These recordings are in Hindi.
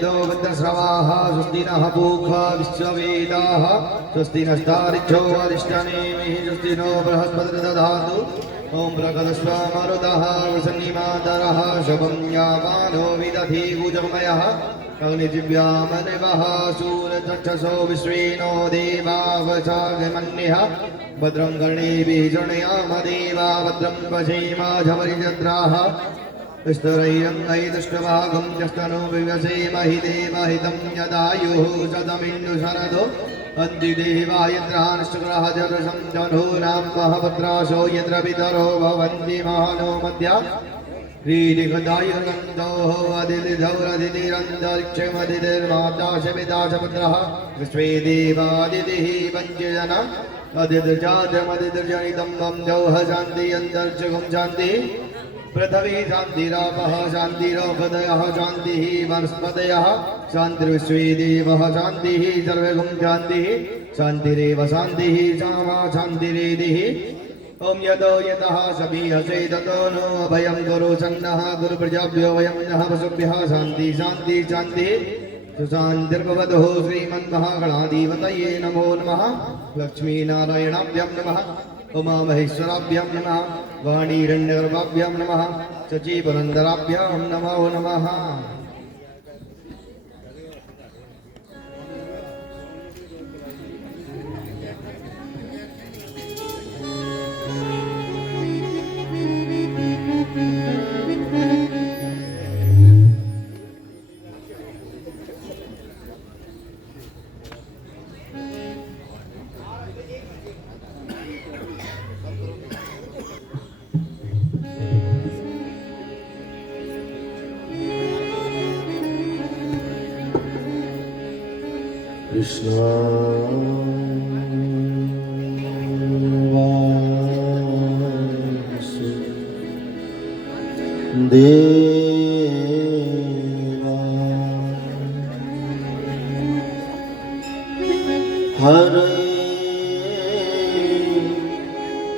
भद्रश्रवाः स्वस्ति नः पूषा विश्ववेदाः स्वस्ति नस्तारिक्षो अरिष्टनेमिः स्वस्ति नो बृहस्पतिर्दधातु ॐ प्रकटस्व मरुतः वसन्निमातरः शुभं यामानो विदधि भुजमयः अग्निजिव्यामनिवः सूरचक्षसो विश्वेनो देवावचागमन्यः भद्रं कर्णेभिः शृणुयाम देवा भद्रं पश्येमाझपरिचन्द्राः स्तरैरङ्गैदुष्टभागं जस्तनो विवसेमहि देवहितं यदायुः शतमिन्दुशरदो अन्तिदेवायन्द्रानश्चक्रः जरसं जह्नूनां महभद्राशो यत्र पितरो भवन्ति महानो मध्या ह्रीलिखदायुर्गन्धोः अदितिधौरदितिरन्तरिक्षमदितिर्माता शपिता च पुत्रः विश्वे देवादितिः पञ्चजनम् अदितिर्जातमदितिर्जनितं वं जौः शान्ति अन्तर्चगुं शान्तिः पृथ्वी शान्तिरापः शान्तिरोपदयः शान्तिः वनस्पतयः शान्तिर्विश्वे देवः शान्तिः सर्वगुं शान्तिः शान्तिरेव शान्तिः सामा शान्तिरेदिः ॐ यतो यतः समीहसे ततो नो अभयं गुरु सन्नः गुरुप्रजाभ्यो वयं नः वसुभ्यः शान्ति शान्ति शान्तिः सुशान्तिर्भवतु श्रीमन्महागणाधिपतये नमो नमः लक्ष्मीनारायणाभ्यां नमः उमा महेश्वराभ्यां नमः वाणीरण्यगर्भाभ्यां नमः शचीपुरन्दराभ्यां नमो नमः। कृष्ण देवा हरे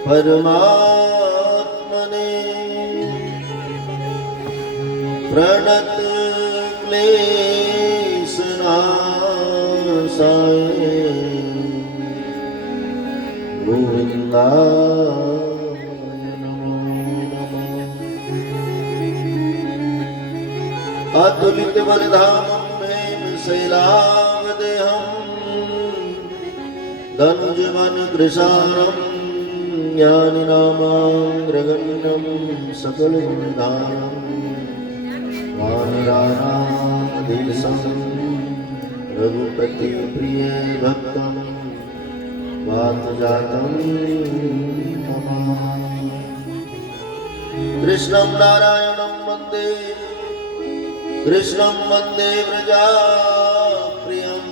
परमात्मने प्रणत क्लेशनाशाय गोविन्दाय नमो नमः। अतुलितबलधामं शैलावदेहं धनुजवनकृशानं ज्ञानिनामाग्रगण्यं सकलगुणधारम् वानराणाधीशं रघुपति प्रिय भक्तं वातजातं नमामि। कृष्णं नारायणं वन्दे कृष्णं वन्दे व्रजप्रियं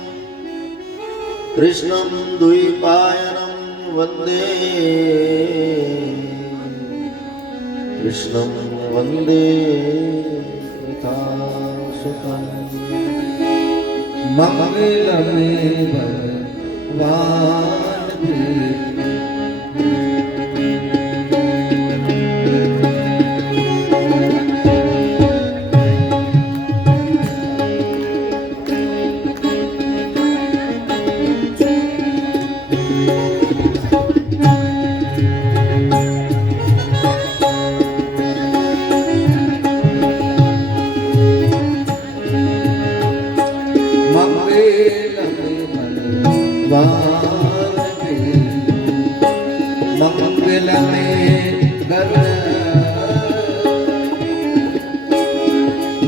कृष्णं द्वैपायनं वन्दे कृष्णं वन्दे मंगलमे भगवान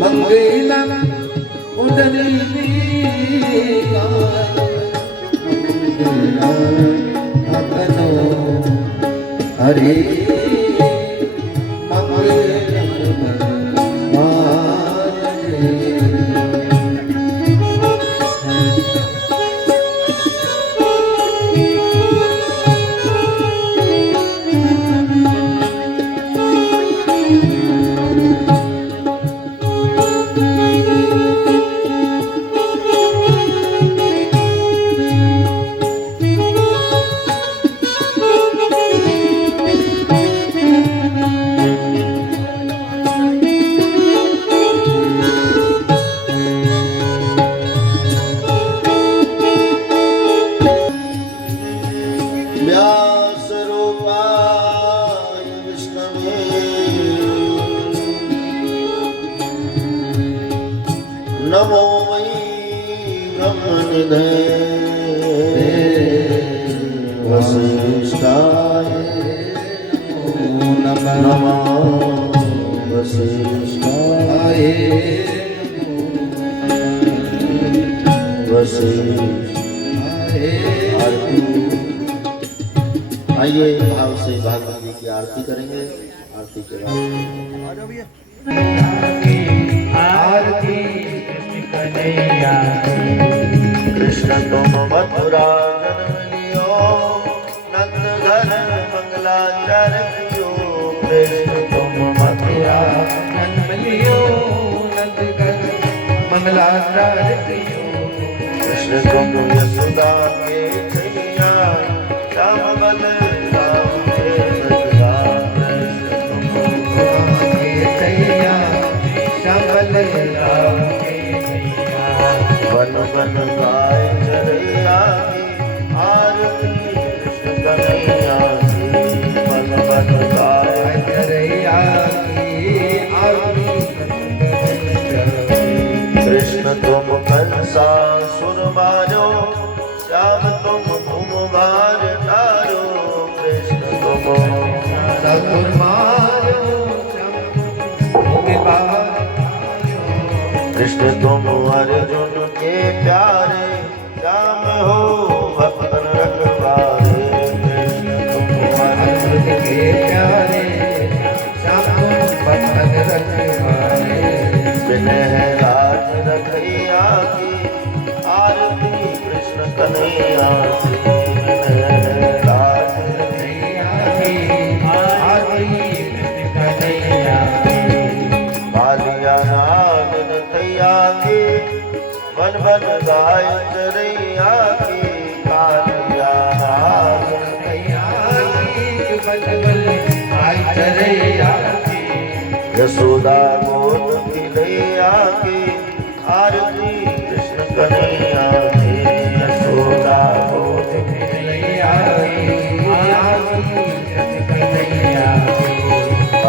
मंगलम उदनी हरे नमो वै ब्रह्मनिधे वसिष्ठाय नमो वसिष्ठाय आइए भाव से भगवान जी की आरती करेंगे। आरती के बाद आरती कन्हैया कृष्ण तुम मथुरा जन्म लियो नंद घर मंगलाचर कियो। कृष्ण तुम मथुरा जन्म लियो नंद घर मंगलाचार कियो। कृष्ण तुम यशोदा के छैया श्याम बल राम के बलवा। वन वन गाय चरैया की आरती कृष्ण कन्हैया की। वन वन गाय कृष्ण तुम कंसासुर मारो श्याम तुम भूम भार तारो। कृष्ण तुम कृष्ण तुम अर्जुन के प्यारे श्याम हो भक्तन रखवारे। कृष्ण तुम अर्जुन के विनय राज रखैया की आरती कृष्ण कन्हैया की। विनय राज कालिया नाग नथैया की वन वन गाय चरैया की। कालिया नाग यशोदा गोद की लैया की आरती कृष्ण कन्हैया की। यशोदा गोद की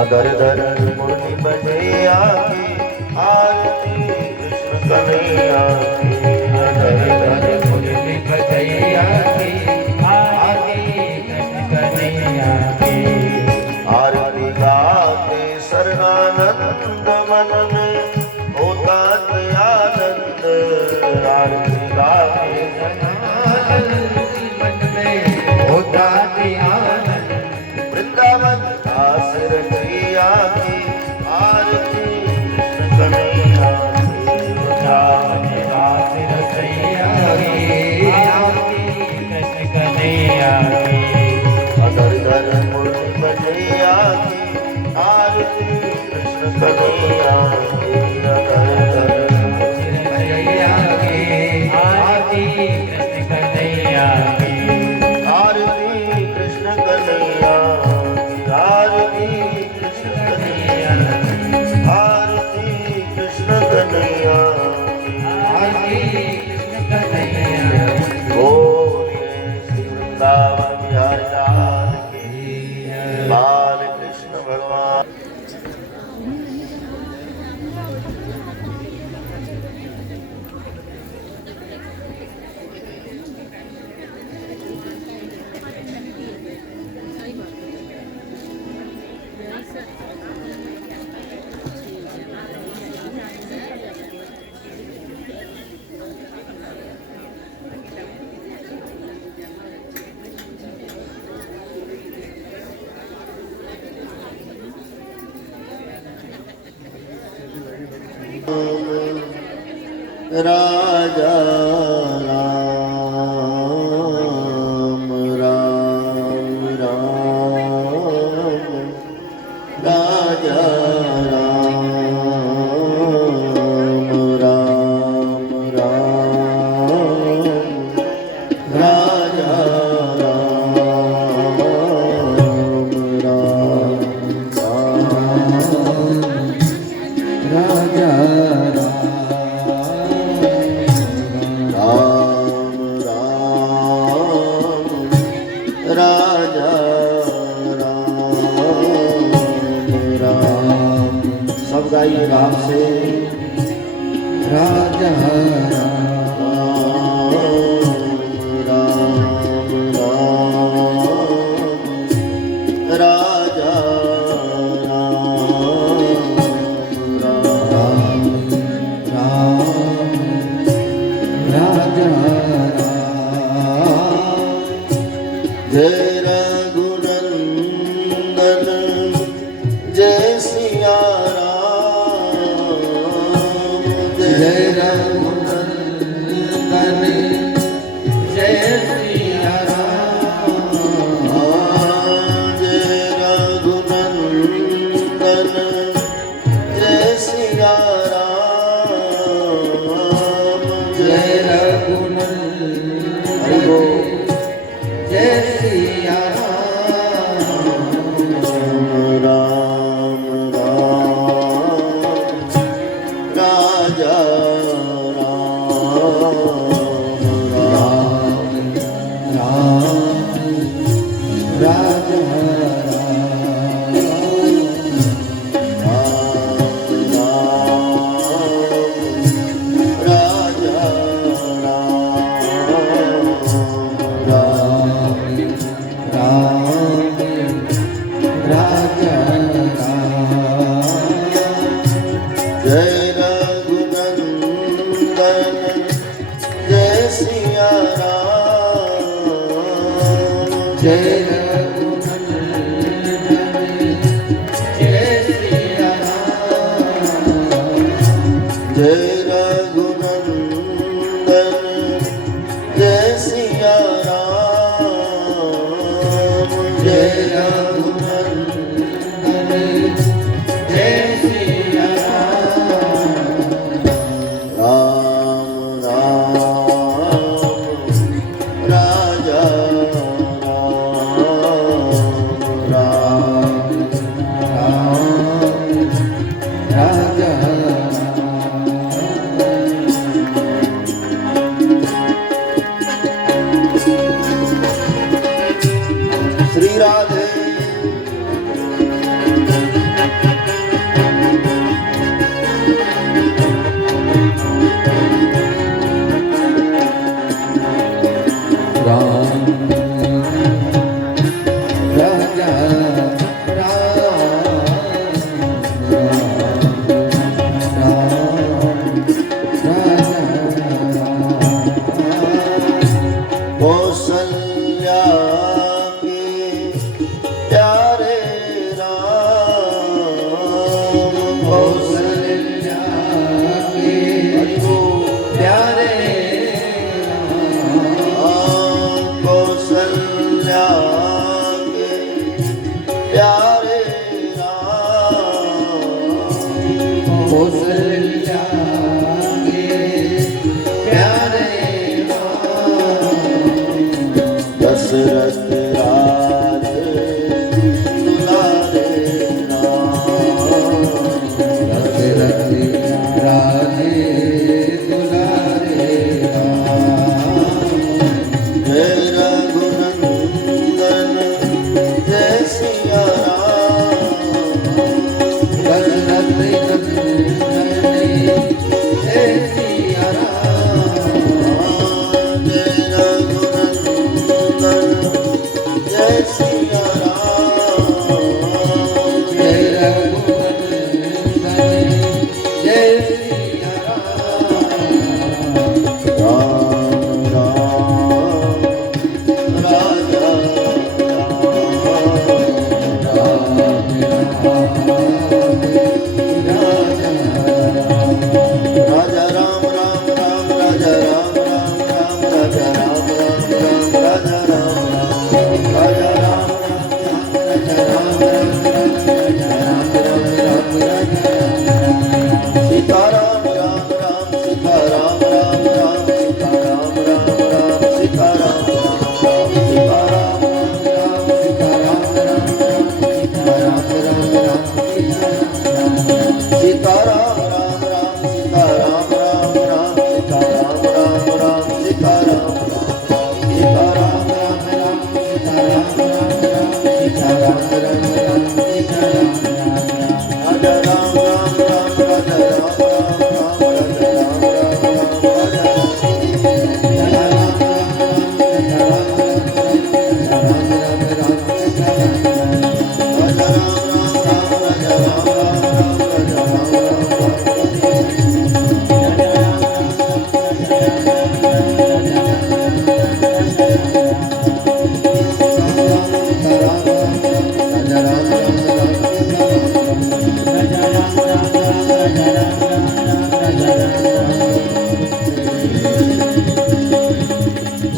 अदर दर मुरली बजैया की आरती कृष्ण कन्हैया की। अदर दर मुरली आरती गाते शरणानंद मन में होता आनंद। आरती गाते वृंदावन दास रचैया की आरती कृष्ण कन्हैया की। वृंदावन दास रचैया अदर दर मुरली बजैया की आरती कृष्ण कन्हैया की। अदर दर आरती कृष्ण कन्हैया की। आरती कृष्ण कन्हैया की। आरती कृष्ण कन्हैया की। आरती कृष्ण कन्हैया की। बोलिए श्री वृंदावन बिहारी लाल की। बाल कृष्ण भगवान राजा राम राम राम राजा राम राम राम राजा राम राम राजा राजा जय रघुनंदन जय सिया राम जय रघुनंदन जय सिया राम जय रघुनंदन जय सिया राम जय रघुनंदन जय सिया राम राम राजा जय रघुनंदन जय सिया राम जय रघुनंदन जय सिया राम जय रघुनंदन जय सिया राम जय रघुनंदन जय सिया राम राम राजा राम राजा श्री राधे राम राजा कौशल्या के प्यारे राम कौशल्या के प्यारे कौशल्या के प्यारे राम कौशल्या के प्यारे दशरथ राज दुलारे राम दशरथ राजे दुलारे जय रघुनंदन जय सिया राम दशरथ जय सिया राम जय रघुनंदन जय सिया राम जय रघुनंदन जय सिया राम राम राम राजा राजा राम राम राम राजा राम राम राम राजा राम राम राम राजा राम राम राजा राम सीता राम राम राम सीता राम राम राम सीता राम राम राम सीता राम राम राम सीता राम राम सीता राम राम राम सीता राम राम राम सीता राम राम राम सीता राम राम राम सीता राम सीता राम राम राम सीता राम राम राम सीता राम राम राम सीता राम राजा राम राम राम राजा राम राम राम राजा राम राम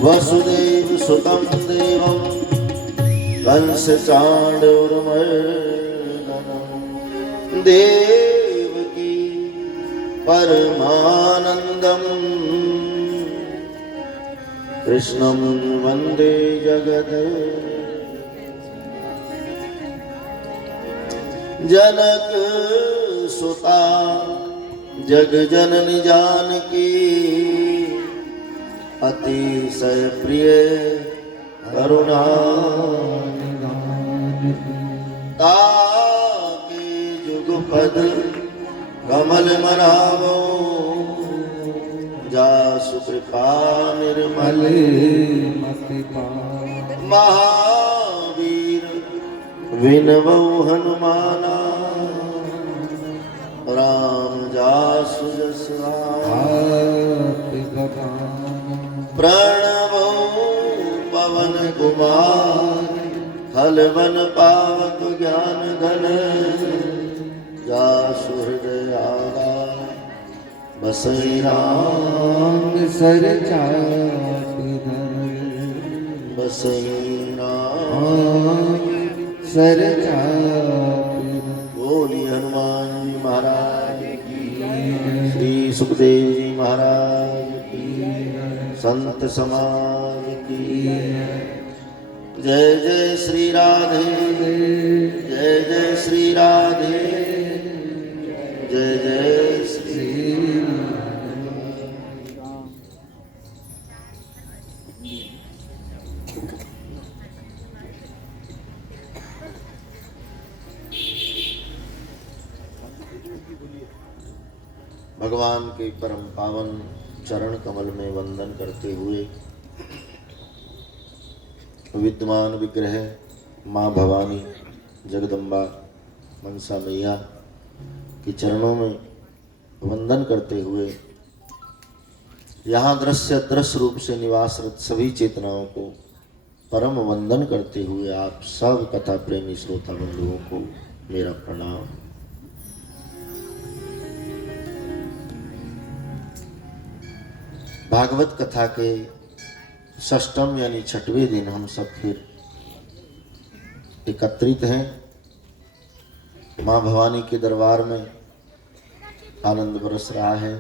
वसुदेव सुतं देवं कंसचाणूरमर्दनं देवकी परमानन्दं कृष्णं वन्दे जगत् जनक सुता जगजननी जानकी अतिशय प्रिय करुणा ताके जुगपद कमल मनावो जासु कृपा निर्मल महावीर विनवो हनुमाना राम जासु जसवा प्रणवो पवन कुमार खलवन पावक ज्ञान घन जासु हृदय आगार बसई राम सर चापी बसई राम सर चापी बोली हनुमान जी महाराज की श्री सुखदेव जी महाराज की संत समाज की जय जय श्री राधे जय जय श्री राधे जय जय श्री भगवान के परम पावन चरण कमल में वंदन करते हुए विद्यमान विग्रह माँ भवानी जगदम्बा मनसा मैया के चरणों में वंदन करते हुए यहाँ दृश्य दृश्य रूप से निवासरत सभी चेतनाओं को परम वंदन करते हुए आप सब कथा प्रेमी श्रोता बंधुओं को मेरा प्रणाम। भागवत कथा के षष्ठम यानी छठवें दिन हम सब फिर एकत्रित हैं। माँ भवानी के दरबार में आनंद बरस रहा है।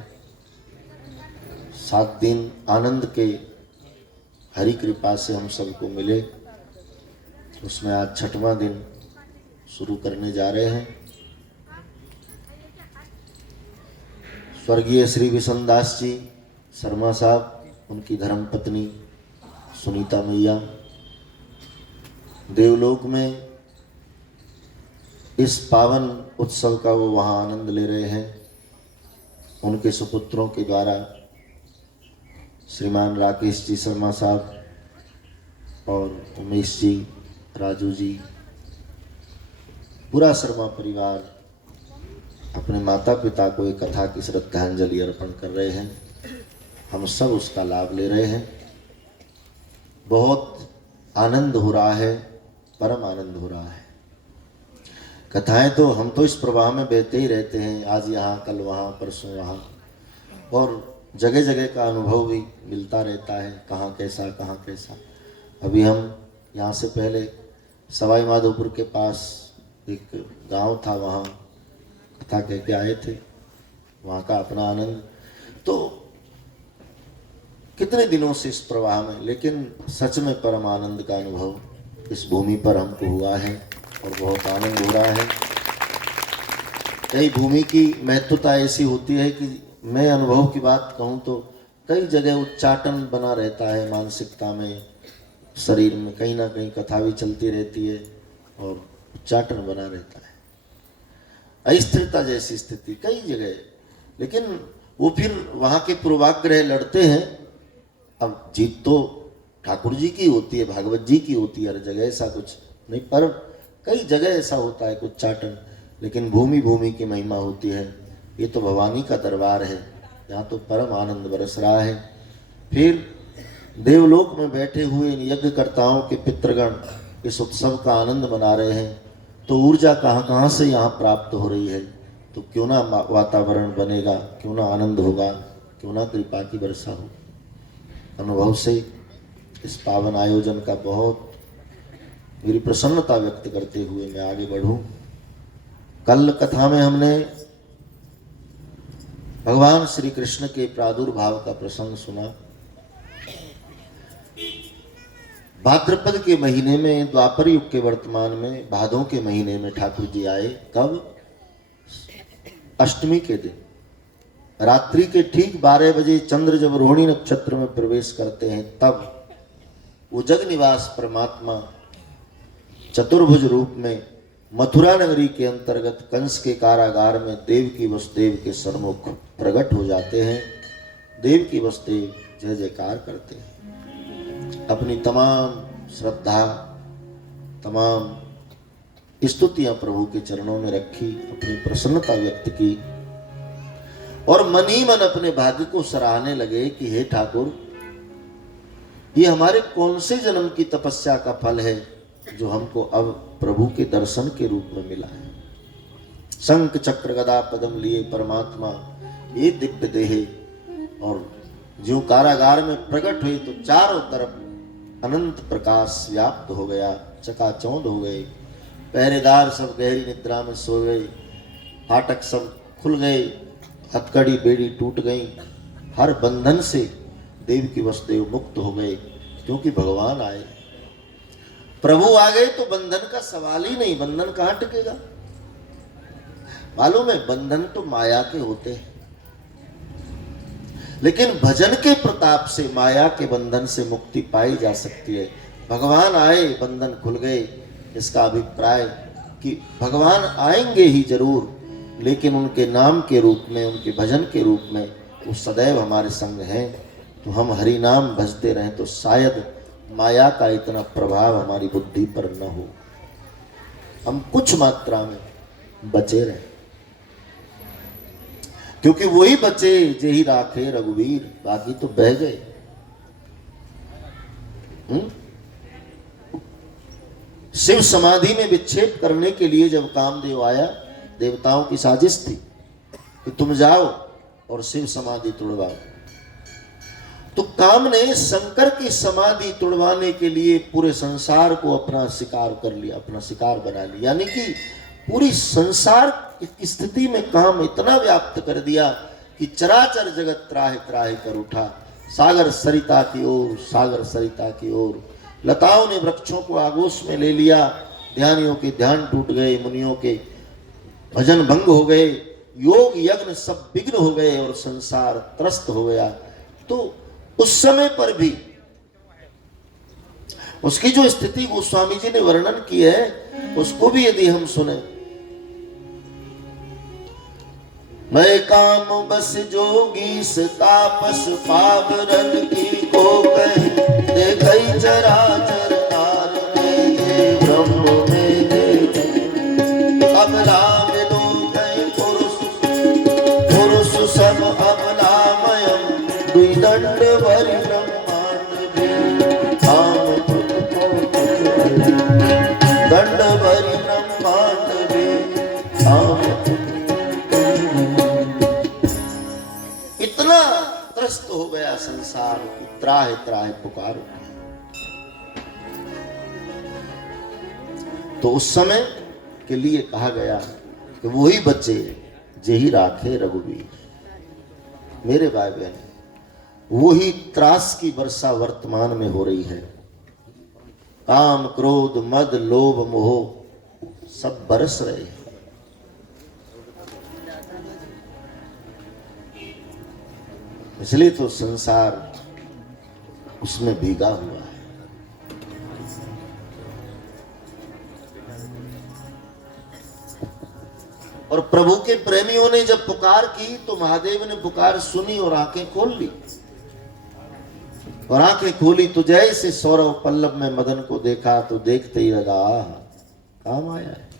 7 दिन आनंद के हरि कृपा से हम सबको मिले, उसमें आज 6वां दिन शुरू करने जा रहे हैं। स्वर्गीय श्री विशनदास जी शर्मा साहब, उनकी धर्मपत्नी सुनीता मैया देवलोक में इस पावन उत्सव का वो वहाँ आनंद ले रहे हैं। उनके सुपुत्रों के द्वारा श्रीमान राकेश जी शर्मा साहब और उमेश जी, राजू जी, पूरा शर्मा परिवार अपने माता पिता को एक कथा की श्रद्धांजलि अर्पण कर रहे हैं। हम सब उसका लाभ ले रहे हैं। बहुत आनंद हो रहा है, परम आनंद हो रहा है। कथाएं तो हम तो इस प्रवाह में बहते ही रहते हैं, आज यहाँ कल वहाँ परसों वहाँ, और जगह जगह का अनुभव भी मिलता रहता है, कहाँ कैसा। अभी हम यहाँ से पहले सवाई माधोपुर के पास एक गांव था, वहाँ कथा कह के आए थे, वहाँ का अपना आनंद। तो कितने दिनों से इस प्रवाह में, लेकिन सच में परम आनंद का अनुभव इस भूमि पर हमको हुआ है और बहुत आनंद हो रहा है। यही भूमि की महत्वता ऐसी होती है कि मैं अनुभव की बात कहूँ तो कई जगह उच्चाटन बना रहता है मानसिकता में, शरीर में कहीं ना कहीं कथा भी चलती रहती है और उच्चाटन बना रहता है। अस्थिरता जैसी स्थिति कई जगह, लेकिन वो फिर वहाँ के पूर्वाग्रह लड़ते हैं। अब जीत तो ठाकुर जी की होती है, भागवत जी की होती है, हर जगह ऐसा कुछ नहीं, पर कई जगह ऐसा होता है कुछ चाटन, लेकिन भूमि की महिमा होती है। ये तो भवानी का दरबार है, यहाँ तो परम आनंद बरस रहा है। फिर देवलोक में बैठे हुए इन यज्ञकर्ताओं के पितृगण इस उत्सव का आनंद मना रहे हैं, तो ऊर्जा कहाँ से यहाँ प्राप्त हो रही है। तो क्यों ना वातावरण बनेगा, क्यों ना आनंद होगा, क्यों ना कृपा की वर्षा हो। अनुभव से इस पावन आयोजन का बहुत मेरी प्रसन्नता व्यक्त करते हुए मैं आगे बढ़ूं। कल कथा में हमने भगवान श्री कृष्ण के प्रादुर्भाव का प्रसंग सुना। भाद्रपद के महीने में, द्वापर युग के वर्तमान में भादों के महीने में ठाकुर जी आए। कब? अष्टमी के दिन रात्रि के ठीक 12 बजे चंद्र जब रोहिणी नक्षत्र में प्रवेश करते हैं, तब वो जग निवास परमात्मा चतुर्भुज रूप में मथुरा नगरी के अंतर्गत कंस के कारागार में देवकी वसुदेव के सन्मुख प्रकट हो जाते हैं। देवकी वसुदेव जय जयकार करते हैं, अपनी तमाम श्रद्धा, तमाम स्तुतियां प्रभु के चरणों में रखी, अपनी प्रसन्नता व्यक्त की और मन ही मन अपने भाग्य को सराहने लगे कि हे ठाकुर, ये हमारे कौन से जन्म की तपस्या का फल है जो हमको अब प्रभु के दर्शन के रूप में मिला है। शंख चक्र गदा पद्म लिए परमात्मा ये दिव्य देह और जो कारागार में प्रकट हुए तो चारों तरफ अनंत प्रकाश व्याप्त हो गया, चकाचौंध हो गए। पहरेदार सब गहरी निद्रा में सो गए, फाटक सब खुल गए, हथकड़ी बेड़ी टूट गई, हर बंधन से देवकी वसुदेव मुक्त हो गए, क्योंकि भगवान आए। प्रभु आ गए तो बंधन का सवाल ही नहीं। बंधन कहां टिकेगा? मालूम है, बंधन तो माया के होते हैं, लेकिन भजन के प्रताप से माया के बंधन से मुक्ति पाई जा सकती है। भगवान आए, बंधन खुल गए। इसका अभिप्राय कि भगवान आएंगे ही जरूर, लेकिन उनके नाम के रूप में, उनके भजन के रूप में वो सदैव हमारे संग हैं। तो हम हरि नाम भजते रहें तो शायद माया का इतना प्रभाव हमारी बुद्धि पर न हो, हम कुछ मात्रा में बचे रहें, क्योंकि वही बचे जेहि राखे रघुवीर, बाकी तो बह गए। शिव समाधि में विक्षेप करने के लिए जब कामदेव आया, देवताओं की साजिश थी कि तुम जाओ और शिव समाधि तोड़वाओ। तो काम ने शंकर की समाधि तोड़वाने के लिए पूरे संसार को अपना शिकार कर लिया, अपना शिकार बना लिया। यानी कि पूरी संसार की स्थिति में काम इतना व्याप्त कर दिया कि चराचर जगत त्राहि त्राहि कर उठा। सागर सरिता की ओर, सागर सरिता की ओर। लताओं ने वृक्षों को आगोश में ले लिया, ध्यानियों के ध्यान टूट गए, मुनियों के भजन भंग हो गए, योग यज्ञ सब विघ्न हो गए और संसार त्रस्त हो गया। तो उस समय पर भी उसकी जो स्थिति गोस्वामी जी ने वर्णन की है, उसको भी यदि हम सुने। मैं काम बस जोगी तापस पावरन की को कह देखई चराचर तार में ये ब्रह्म में देख अब राम दो गए पुरुष सब अब नामयम दुई दंड भरि ब्रह्मांड में काम खुद को दंड भरि ब्रह्मांड में काम इतना त्रस्त हो गया संसार की त्राहि त्राहि पुकार उठा। तो उस समय के लिए कहा गया कि वही बच्चे जेहि राखे रघुवीर। मेरे भाई बहन, वही त्रास की वर्षा वर्तमान में हो रही है। काम क्रोध मद लोभ मोह सब बरस रहे हैं। इसलिए तो संसार उसमें भीगा हुआ है। और प्रभु के प्रेमियों ने जब पुकार की तो महादेव ने पुकार सुनी और आंखें खोल ली। और आंखें खोली तो जैसे सौरव पल्लव में मदन को देखा तो देखते ही लगा, आह काम आया है।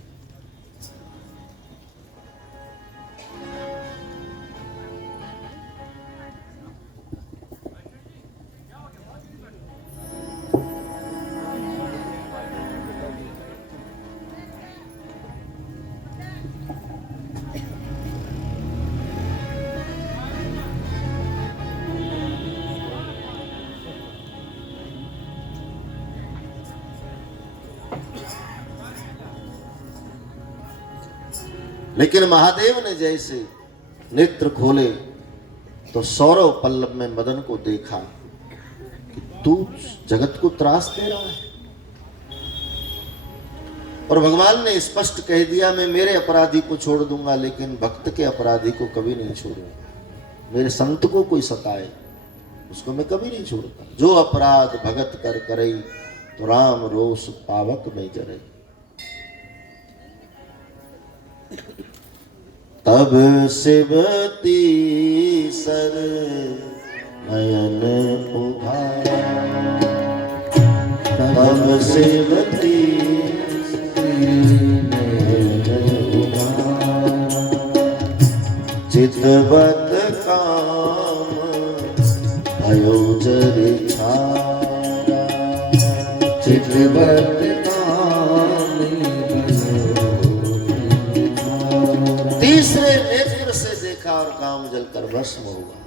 लेकिन महादेव ने जैसे नेत्र खोले तो सौरव पल्लव में मदन को देखा कि तू जगत को त्रास दे रहा है। और भगवान ने स्पष्ट कह दिया, मैं मेरे अपराधी को छोड़ दूंगा लेकिन भक्त के अपराधी को कभी नहीं छोड़ूंगा। मेरे संत को कोई सताए उसको मैं कभी नहीं छोड़ता। जो अपराध भगत कर करई तो राम रोष पावक में जरई। तब शिवती सर नयन उधारा, तब शिवती चितवत काम भयो जरि छाया, चितवत काम तीसरे नेत्र से देखा और काम जलकर भस्म हुआ।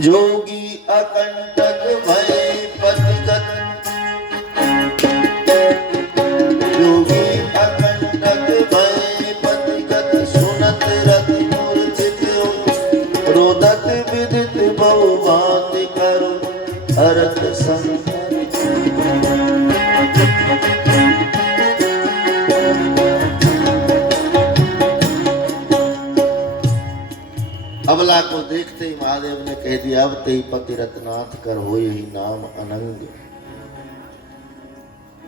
जोगी अकंटक भय पतिगत, जोगी अकंटक भय पतिगत, सुनत रति मूर्छित रोदत विदित बहु भांति करु हरत संग। अबला को देखते ही महादेव ने कह दिया, अब ते पति रत्नाथ कर हो ही नाम अनंग।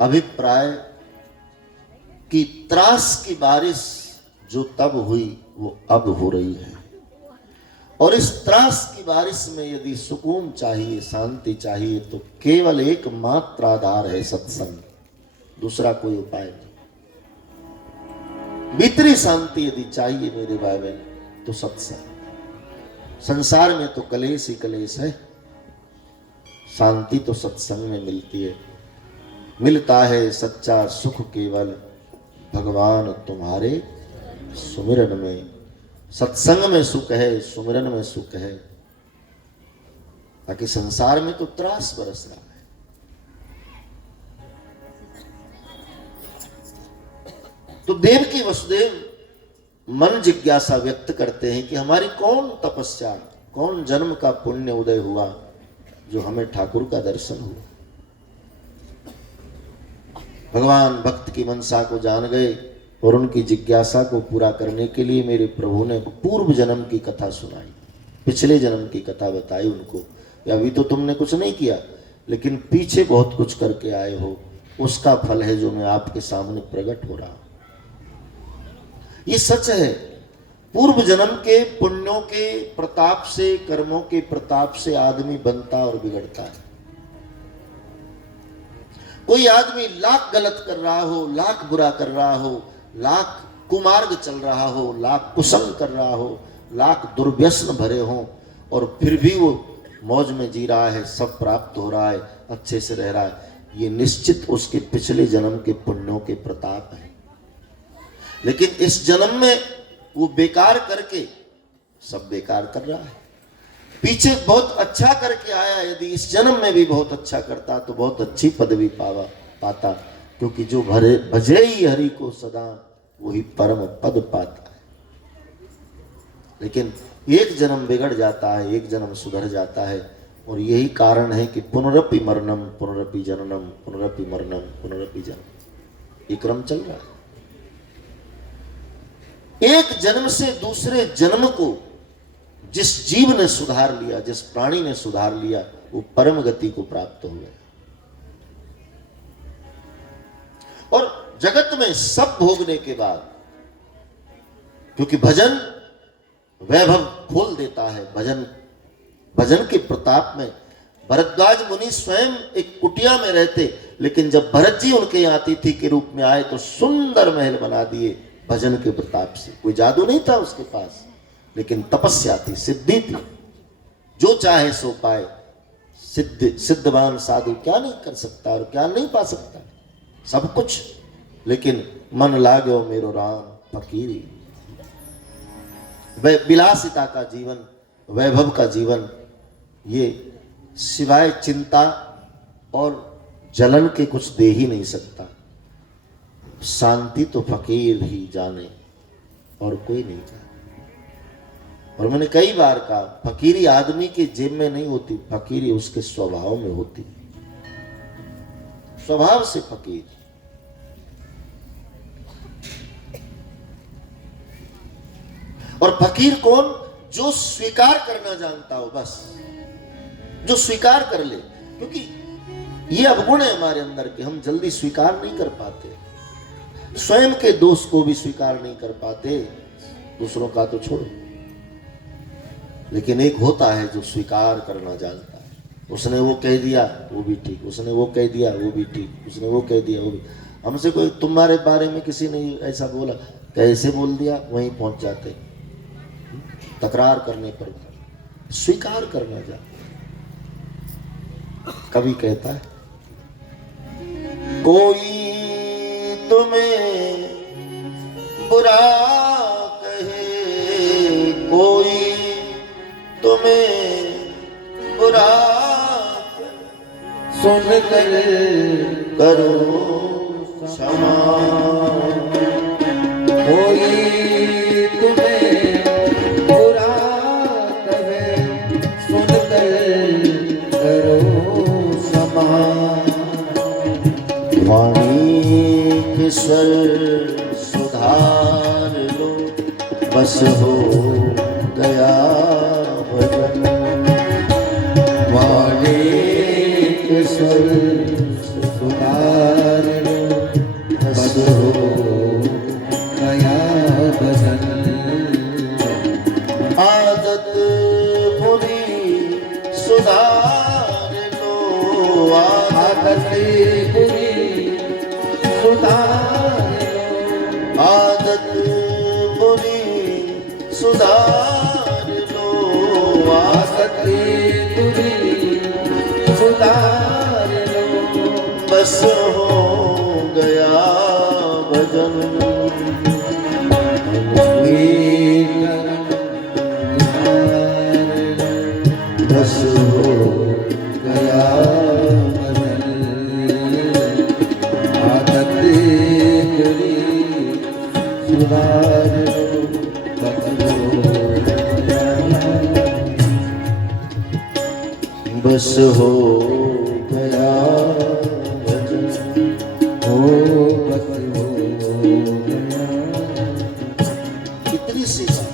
अभिप्राय कि त्रास की बारिश जो तब हुई वो अब हो रही है। और इस त्रास की बारिश में यदि सुकून चाहिए, शांति चाहिए तो केवल एक मात्र आधार है सत्संग, दूसरा कोई उपाय नहीं। भीतरी शांति यदि चाहिए मेरे भाई बहन तो सत्संग। संसार में तो कलेश ही कलेश है, शांति तो सत्संग में मिलती है। मिलता है सच्चा सुख केवल भगवान तुम्हारे सुमिरन में। सत्संग में सुख है, सुमिरन में सुख है। बाकी संसार में तो त्रास बरस रहा है। तो देवकी वसुदेव मन जिज्ञासा व्यक्त करते हैं कि हमारी कौन तपस्या, कौन जन्म का पुण्य उदय हुआ जो हमें ठाकुर का दर्शन हुआ। भगवान भक्त की मनसा को जान गए और उनकी जिज्ञासा को पूरा करने के लिए मेरे प्रभु ने पूर्व जन्म की कथा सुनाई, पिछले जन्म की कथा बताई उनको। अभी तो तुमने कुछ नहीं किया लेकिन पीछे बहुत कुछ करके आए हो, उसका फल है जो मैं आपके सामने प्रकट हो रहा हूं। ये सच है, पूर्व जन्म के पुण्यों के प्रताप से, कर्मों के प्रताप से आदमी बनता और बिगड़ता है। कोई आदमी लाख गलत कर रहा हो, लाख बुरा कर रहा हो, लाख कुमार्ग चल रहा हो, लाख कुसंग कर रहा हो, लाख दुर्व्यसन भरे हो और फिर भी वो मौज में जी रहा है, सब प्राप्त हो रहा है, अच्छे से रह रहा है, ये निश्चित उसके पिछले जन्म के पुण्यों के प्रताप है। लेकिन इस जन्म में वो बेकार करके सब बेकार कर रहा है। पीछे बहुत अच्छा करके आया, यदि इस जन्म में भी बहुत अच्छा करता तो बहुत अच्छी पदवी पाता, क्योंकि जो भजे ही हरि को सदा वही परम पद पाता है। लेकिन एक जन्म बिगड़ जाता है, एक जन्म सुधर जाता है, और यही कारण है कि पुनरपि मरणम पुनरपि जननम पुनरपि मरणम पुनरपि जननम, ये क्रम चल रहा है। एक जन्म से दूसरे जन्म को जिस जीव ने सुधार लिया, जिस प्राणी ने सुधार लिया, वो परम गति को प्राप्त हो गया। और जगत में सब भोगने के बाद, क्योंकि भजन वैभव खोल देता है, भजन के प्रताप में भरद्वाज मुनि स्वयं एक कुटिया में रहते, लेकिन जब भरत जी उनके यहाँ अतिथि के रूप में आए तो सुंदर महल बना दिए भजन के प्रताप से। कोई जादू नहीं था उसके पास, लेकिन तपस्या थी, सिद्धि थी, जो चाहे सो पाए। सिद्धवान साधु क्या नहीं कर सकता और क्या नहीं पा सकता, सब कुछ। लेकिन मन लागो मेरो राम फकीरी, विलासिता का जीवन, वैभव का जीवन, ये सिवाय चिंता और जलन के कुछ दे ही नहीं सकता। शांति तो फकीर ही जाने, और कोई नहीं चाहता। और मैंने कई बार कहा, फकीरी आदमी के जेब में नहीं होती, फकीरी उसके स्वभाव में होती, स्वभाव से फकीर। और फकीर कौन? जो स्वीकार करना जानता हो, बस जो स्वीकार कर ले। क्योंकि ये अवगुण है हमारे अंदर के, हम जल्दी स्वीकार नहीं कर पाते, स्वयं के दोष को भी स्वीकार नहीं कर पाते, दूसरों का तो छोड़ो। लेकिन एक होता है जो स्वीकार करना जानता है। उसने वो कह दिया वो भी ठीक, उसने वो कह दिया वो भी ठीक, उसने वो कह दिया वो भी। हमसे कोई तुम्हारे बारे में किसी ने ऐसा बोला, कैसे बोल दिया, वहीं पहुंच जाते। तकरार करने पर स्वीकार करना जानता। कवि कहता है, कोई तुम्हें बुरा कहे, कोई तुम्हें बुरा सुन कर करो क्षमा। कोई तुम्हें बुरा कहे, सुन कर करो क्षमा। वाणी के स्वर सुधार लो, बस हो गया भजन। वाणी के स्वर सुधार लो, बस हो गया भजन। आदत बुरी सुधार लो, आदत बुरी सुधार लो, आदत बुरी सुधार लो, आदत बुरी सुधार लो, बस हो गया भजन। बस हो गया भजन। आदत बुरी सुधार लो, बस हो गया भजन। हो बस हो गया। कितनी सी बात।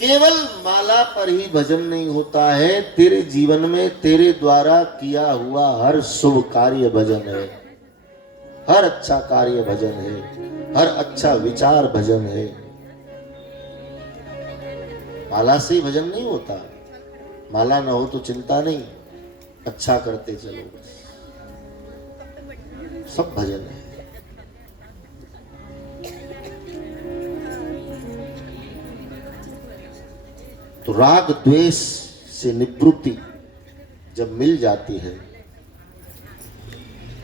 केवल माला पर ही भजन नहीं होता है, तेरे जीवन में तेरे द्वारा किया हुआ हर शुभ कार्य भजन है, हर अच्छा कार्य भजन है, हर अच्छा विचार भजन है। माला से ही भजन नहीं होता, माला ना हो तो चिंता नहीं, अच्छा करते चलो बस, सब भजन है। तो राग द्वेष से निवृत्ति जब मिल जाती है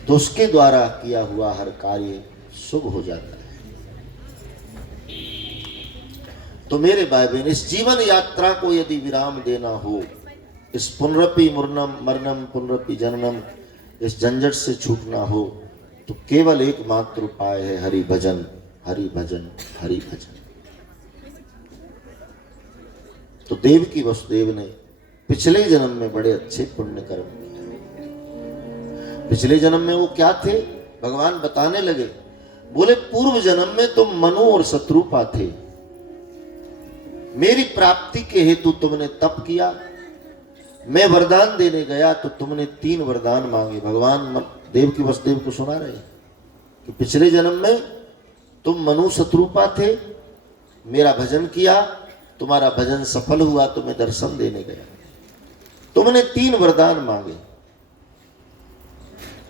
तो उसके द्वारा किया हुआ हर कार्य शुभ हो जाता है। तो मेरे भाई बहन, इस जीवन यात्रा को यदि विराम देना हो, इस पुनरपि मरणम पुनरपि जननम, इस झंझट से छूटना हो, तो केवल एकमात्र उपाय है हरि भजन, हरि भजन, हरि भजन। तो देवकी वसुदेव ने पिछले जन्म में बड़े अच्छे पुण्य कर्म किए। पिछले जन्म में वो क्या थे, भगवान बताने लगे। बोले पूर्व जन्म में तुम मनु और शत्रुपा थे, मेरी प्राप्ति के हेतु तुमने तप किया, मैं वरदान देने गया तो तुमने 3 वरदान मांगे। भगवान देवकी वसुदेव को सुना रहे कि पिछले जन्म में तुम मनु शत्रुपा थे, मेरा भजन किया, तुम्हारा भजन सफल हुआ तो मैं दर्शन देने गया, तुमने 3 वरदान मांगे।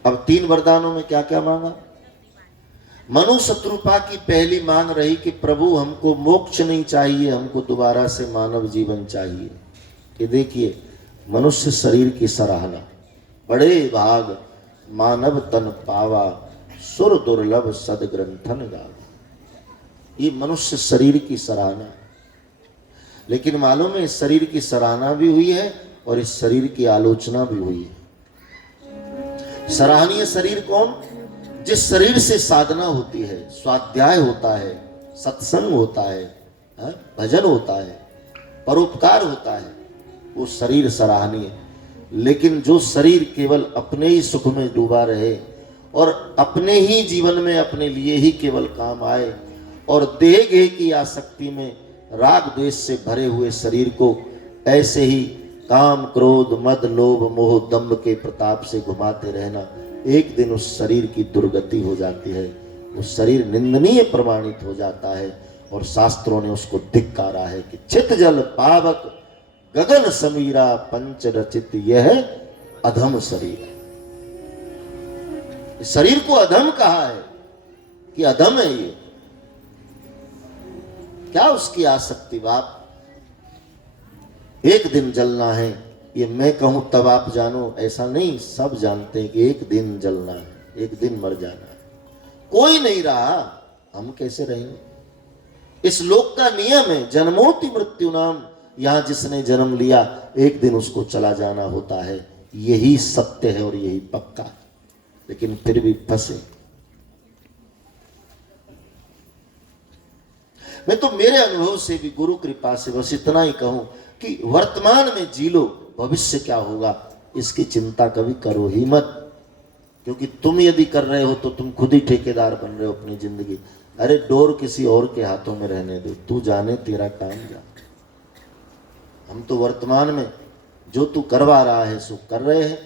अब 3 वरदानों में क्या क्या मांगा? मनु शत्रुपा की पहली मांग रही कि प्रभु हमको मोक्ष नहीं चाहिए, हमको दोबारा से मानव जीवन चाहिए। ये देखिए मनुष्य शरीर की सराहना, बड़े भाग मानव तन पावा, सुर दुर्लभ सदग्रंथन गावा। ये मनुष्य शरीर की सराहना। लेकिन मालूम है इस शरीर की सराहना भी हुई है और इस शरीर की आलोचना भी हुई है। सराहनीय शरीर कौन? जिस शरीर से साधना होती है, स्वाध्याय होता है, सत्संग होता है, भजन होता है, परोपकार होता है, वो शरीर सराहनीय। लेकिन जो शरीर केवल अपने ही सुख में डूबा रहे और अपने ही जीवन में अपने लिए ही केवल काम आए और देह गेह की आसक्ति में राग द्वेष से भरे हुए शरीर को ऐसे ही काम क्रोध मद लोभ मोह दंभ के प्रताप से घुमाते रहना, एक दिन उस शरीर की दुर्गति हो जाती है। उस शरीर निंदनीय प्रमाणित हो जाता है और शास्त्रों ने उसको धिक्कारा है कि चित जल पावक गगन समीरा पंच रचित यह अधम शरीर है। इस शरीर को अधम कहा है कि अधम है ये। क्या उसकी आसक्ति बाप, एक दिन जलना है, ये मैं कहूं तब आप जानो ऐसा नहीं, सब जानते हैं कि एक दिन जलना है, एक दिन मर जाना है। कोई नहीं रहा, हम कैसे रहेंगे? इस लोक का नियम है, जन्मोति मृत्यु नाम, यहां जिसने जन्म लिया एक दिन उसको चला जाना होता है, यही सत्य है और यही पक्का है। लेकिन फिर भी फंसे। मैं तो मेरे अनुभव से भी गुरु कृपा से बस इतना ही कहूं कि वर्तमान में जी लो, भविष्य क्या होगा इसकी चिंता कभी करो ही मत। क्योंकि तुम यदि कर रहे हो तो तुम खुद ही ठेकेदार बन रहे हो अपनी जिंदगी। अरे डोर किसी और के हाथों में रहने दो, तू जाने तेरा काम जा। हम तो वर्तमान में जो तू करवा रहा है सो कर रहे हैं,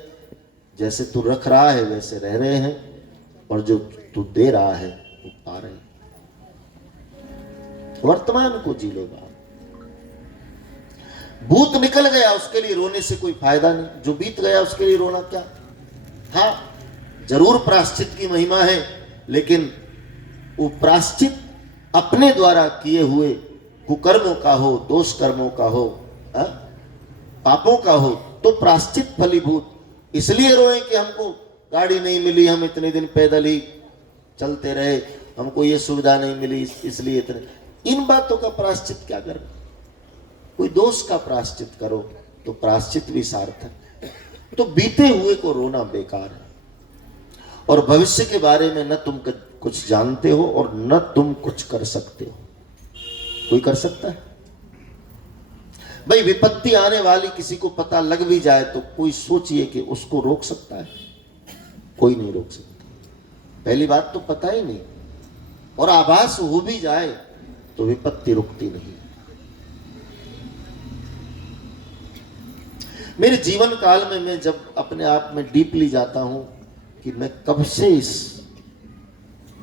जैसे तू रख रहा है वैसे रह रहे हैं, और जो तू दे रहा है वो पा रहे हैं। वर्तमान को जी लो बाप। भूत निकल गया उसके लिए रोने से कोई फायदा नहीं, जो बीत गया उसके लिए रोना क्या। हाँ जरूर प्रायश्चित की महिमा है, लेकिन वो प्रायश्चित अपने द्वारा किए हुए कुकर्मों का हो, दोष कर्मों का हो, पापों का हो, तो प्रायश्चित फलीभूत। इसलिए रोए कि हमको गाड़ी नहीं मिली, हम इतने दिन पैदल ही चलते रहे, हमको ये सुविधा नहीं मिली इसलिए इतने। इन बातों का प्रायश्चित क्या करें? कोई दोष का प्रायश्चित करो तो प्रायश्चित भी सार्थक है। तो बीते हुए को रोना बेकार है। और भविष्य के बारे में न तुम कुछ जानते हो और न तुम कुछ कर सकते हो। कोई कर सकता है? भाई विपत्ति आने वाली किसी को पता लग भी जाए तो कोई सोचिए कि उसको रोक सकता है? कोई नहीं रोक सकता। पहली बात तो पता ही नहीं, और आभास हो भी जाए तो विपत्ति रुकती नहीं। मेरे जीवन काल में मैं जब अपने आप में डीपली जाता हूं कि मैं कब से इस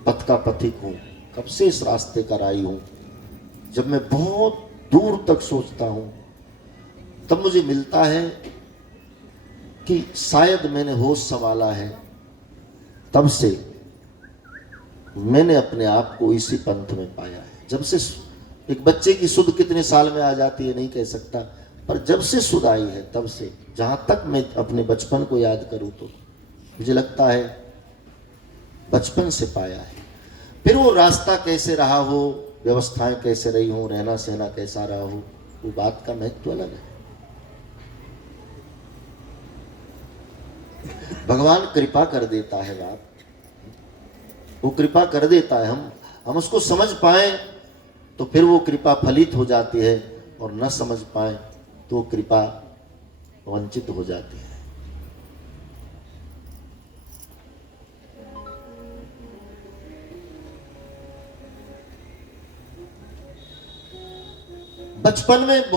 पथ का पथिक हूं, कब से इस रास्ते का राही हूं, जब मैं बहुत दूर तक सोचता हूं, तब मुझे मिलता है कि शायद मैंने होश संभाला है तब से मैंने अपने आप को इसी पंथ में पाया है। जब से एक बच्चे की सुध कितने साल में आ जाती है नहीं कह सकता, पर जब से सुध आई है तब से, जहां तक मैं अपने बचपन को याद करूं तो मुझे लगता है बचपन से पाया है। फिर वो रास्ता कैसे रहा हो, व्यवस्थाएं कैसे रही हो, रहना सहना कैसा रहा हो, वो बात का महत्व अलग है। भगवान कृपा कर देता है बाप, वो कृपा कर देता है। हम उसको समझ पाए तो फिर वो कृपा फलित हो जाती है, और न समझ पाए तो कृपा वंचित हो जाती है। बचपन में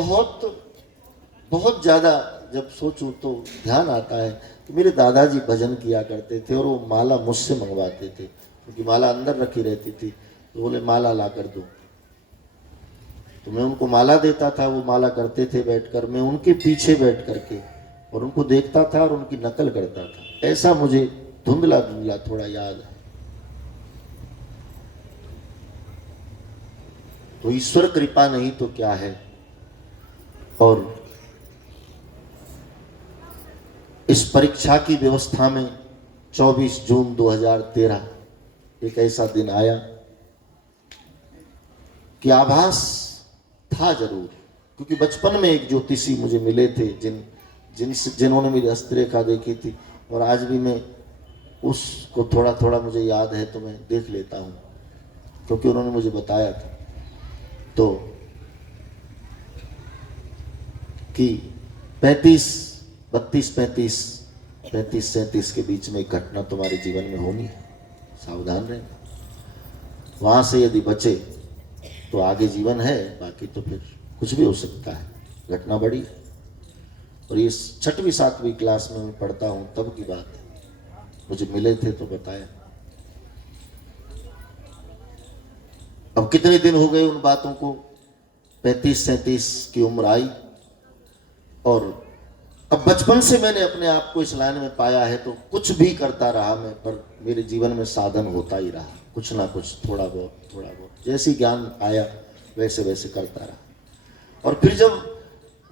बहुत ज्यादा जब सोचूं तो ध्यान आता है कि मेरे दादाजी भजन किया करते थे और वो माला मुझसे मंगवाते थे, क्योंकि माला अंदर रखी रहती थी, तो बोले माला ला कर दो, तो मैं उनको माला देता था। वो माला करते थे बैठकर, मैं उनके पीछे बैठ करके और उनको देखता था और उनकी नकल करता था। ऐसा मुझे धुंधला धुंधला थोड़ा याद है। तो ईश्वर कृपा नहीं तो क्या है। और इस परीक्षा की व्यवस्था में 24 जून 2013 एक ऐसा दिन आया कि आभास था जरूर, क्योंकि बचपन में एक ज्योतिषी मुझे मिले थे जिन्होंने मेरी हस्तरेखा देखी थी, और आज भी मैं उसको थोड़ा थोड़ा मुझे याद है तो मैं देख लेता हूँ, क्योंकि उन्होंने मुझे बताया था। तो कि 35 के बीच में एक घटना तुम्हारे जीवन में होनी है, सावधान रहना। वहां से यदि बचे तो आगे जीवन है, बाकी तो फिर कुछ भी हो सकता है, घटना बड़ी है। और ये 6वीं 7वीं क्लास में मैं पढ़ता हूँ तब की बात है, मुझे मिले थे तो बताया। अब कितने दिन हो गए उन बातों को, 35-37 की उम्र आई, और अब बचपन से मैंने अपने आप को इस लाइन में पाया है, तो कुछ भी करता रहा मैं, पर मेरे जीवन में साधन होता ही रहा, कुछ ना कुछ, थोड़ा बहुत, जैसी ज्ञान आया वैसे वैसे करता रहा। और फिर जब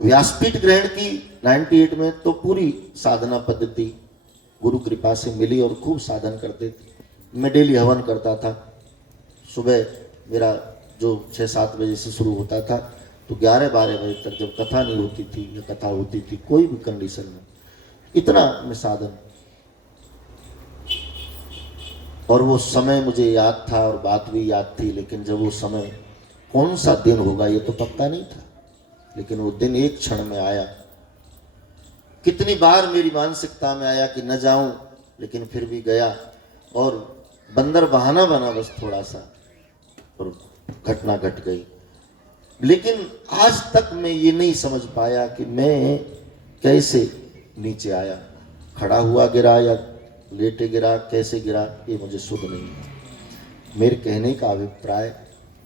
व्यासपीठ ग्रहण की 98 में, तो पूरी साधना पद्धति गुरु कृपा से मिली और खूब साधन करते थे। मैं डेली हवन करता था, सुबह मेरा जो 6-7 बजे से शुरू होता था, तो 11-12 बजे तक, जब कथा नहीं होती थी या कथा होती थी, कोई भी कंडीशन में, इतना मैं साधन। और वो समय मुझे याद था और बात भी याद थी, लेकिन जब वो समय कौन सा दिन होगा ये तो पता नहीं था, लेकिन वो दिन एक क्षण में आया। कितनी बार मेरी मानसिकता में आया कि न जाऊं, लेकिन फिर भी गया, और बंदर बहाना बना बस थोड़ा सा, और घटना घट गई। लेकिन आज तक मैं ये नहीं समझ पाया कि मैं कैसे नीचे आया, खड़ा हुआ गिरा या लेटे गिरा, कैसे गिरा, ये मुझे शुद्ध नहीं है। मेरे कहने का अभिप्राय,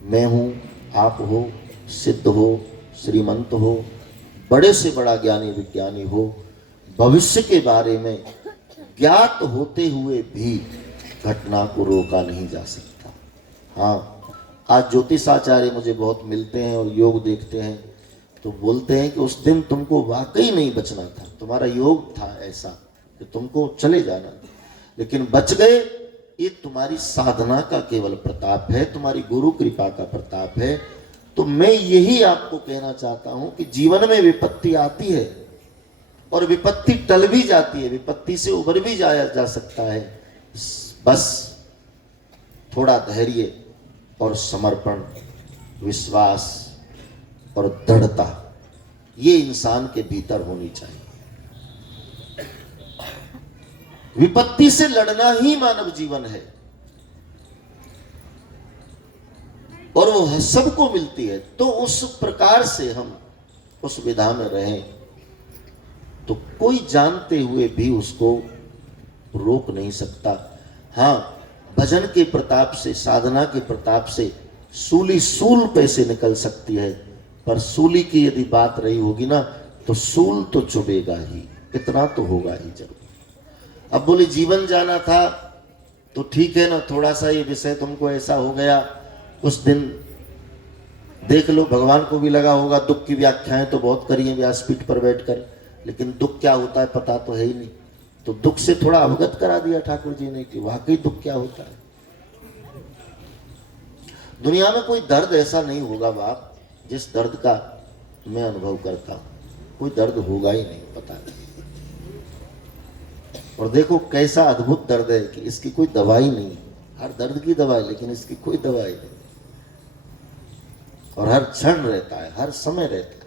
मैं हूँ, आप हो, सिद्ध हो, श्रीमंत हो, बड़े से बड़ा ज्ञानी विज्ञानी हो, भविष्य के बारे में ज्ञात होते हुए भी घटना को रोका नहीं जा सकता। हाँ, आज ज्योतिषाचार्य मुझे बहुत मिलते हैं और योग देखते हैं, तो बोलते हैं कि उस दिन तुमको वाकई नहीं बचना था, तुम्हारा योग था ऐसा कि तुमको चले जाना था, लेकिन बच गए। ये तुम्हारी साधना का केवल प्रताप है, तुम्हारी गुरु कृपा का प्रताप है। तो मैं यही आपको कहना चाहता हूं कि जीवन में विपत्ति आती है और विपत्ति टल भी जाती है, विपत्ति से उबर भी जाया जा सकता है। बस थोड़ा धैर्य और समर्पण, विश्वास और दृढ़ता, ये इंसान के भीतर होनी चाहिए। विपत्ति से लड़ना ही मानव जीवन है, और वो सबको मिलती है। तो उस प्रकार से हम उस विधा में रहें, तो कोई जानते हुए भी उसको रोक नहीं सकता। हाँ, भजन के प्रताप से, साधना के प्रताप से सूली सूल पे से निकल सकती है, पर सूली की यदि बात रही होगी ना, तो सूल तो चुभेगा ही, इतना तो होगा ही जरूर। अब बोले जीवन जाना था, तो ठीक है ना, थोड़ा सा ये विषय तुमको ऐसा हो गया, उस दिन देख लो, भगवान को भी लगा होगा, दुख की व्याख्याएं तो बहुत करी है व्यासपीठ पर बैठकर, लेकिन दुख क्या होता है पता तो है ही नहीं। तो दुख से थोड़ा अवगत करा दिया ठाकुर जी ने कि वाकई दुख क्या होता है। दुनिया में कोई दर्द ऐसा नहीं होगा बाप, जिस दर्द का मैं अनुभव करता हूं, कोई दर्द होगा ही नहीं, पता नहीं। और देखो कैसा अद्भुत दर्द है कि इसकी कोई दवाई नहीं, हर दर्द की दवाई, लेकिन इसकी कोई दवाई नहीं, और हर क्षण रहता है, हर समय रहता है।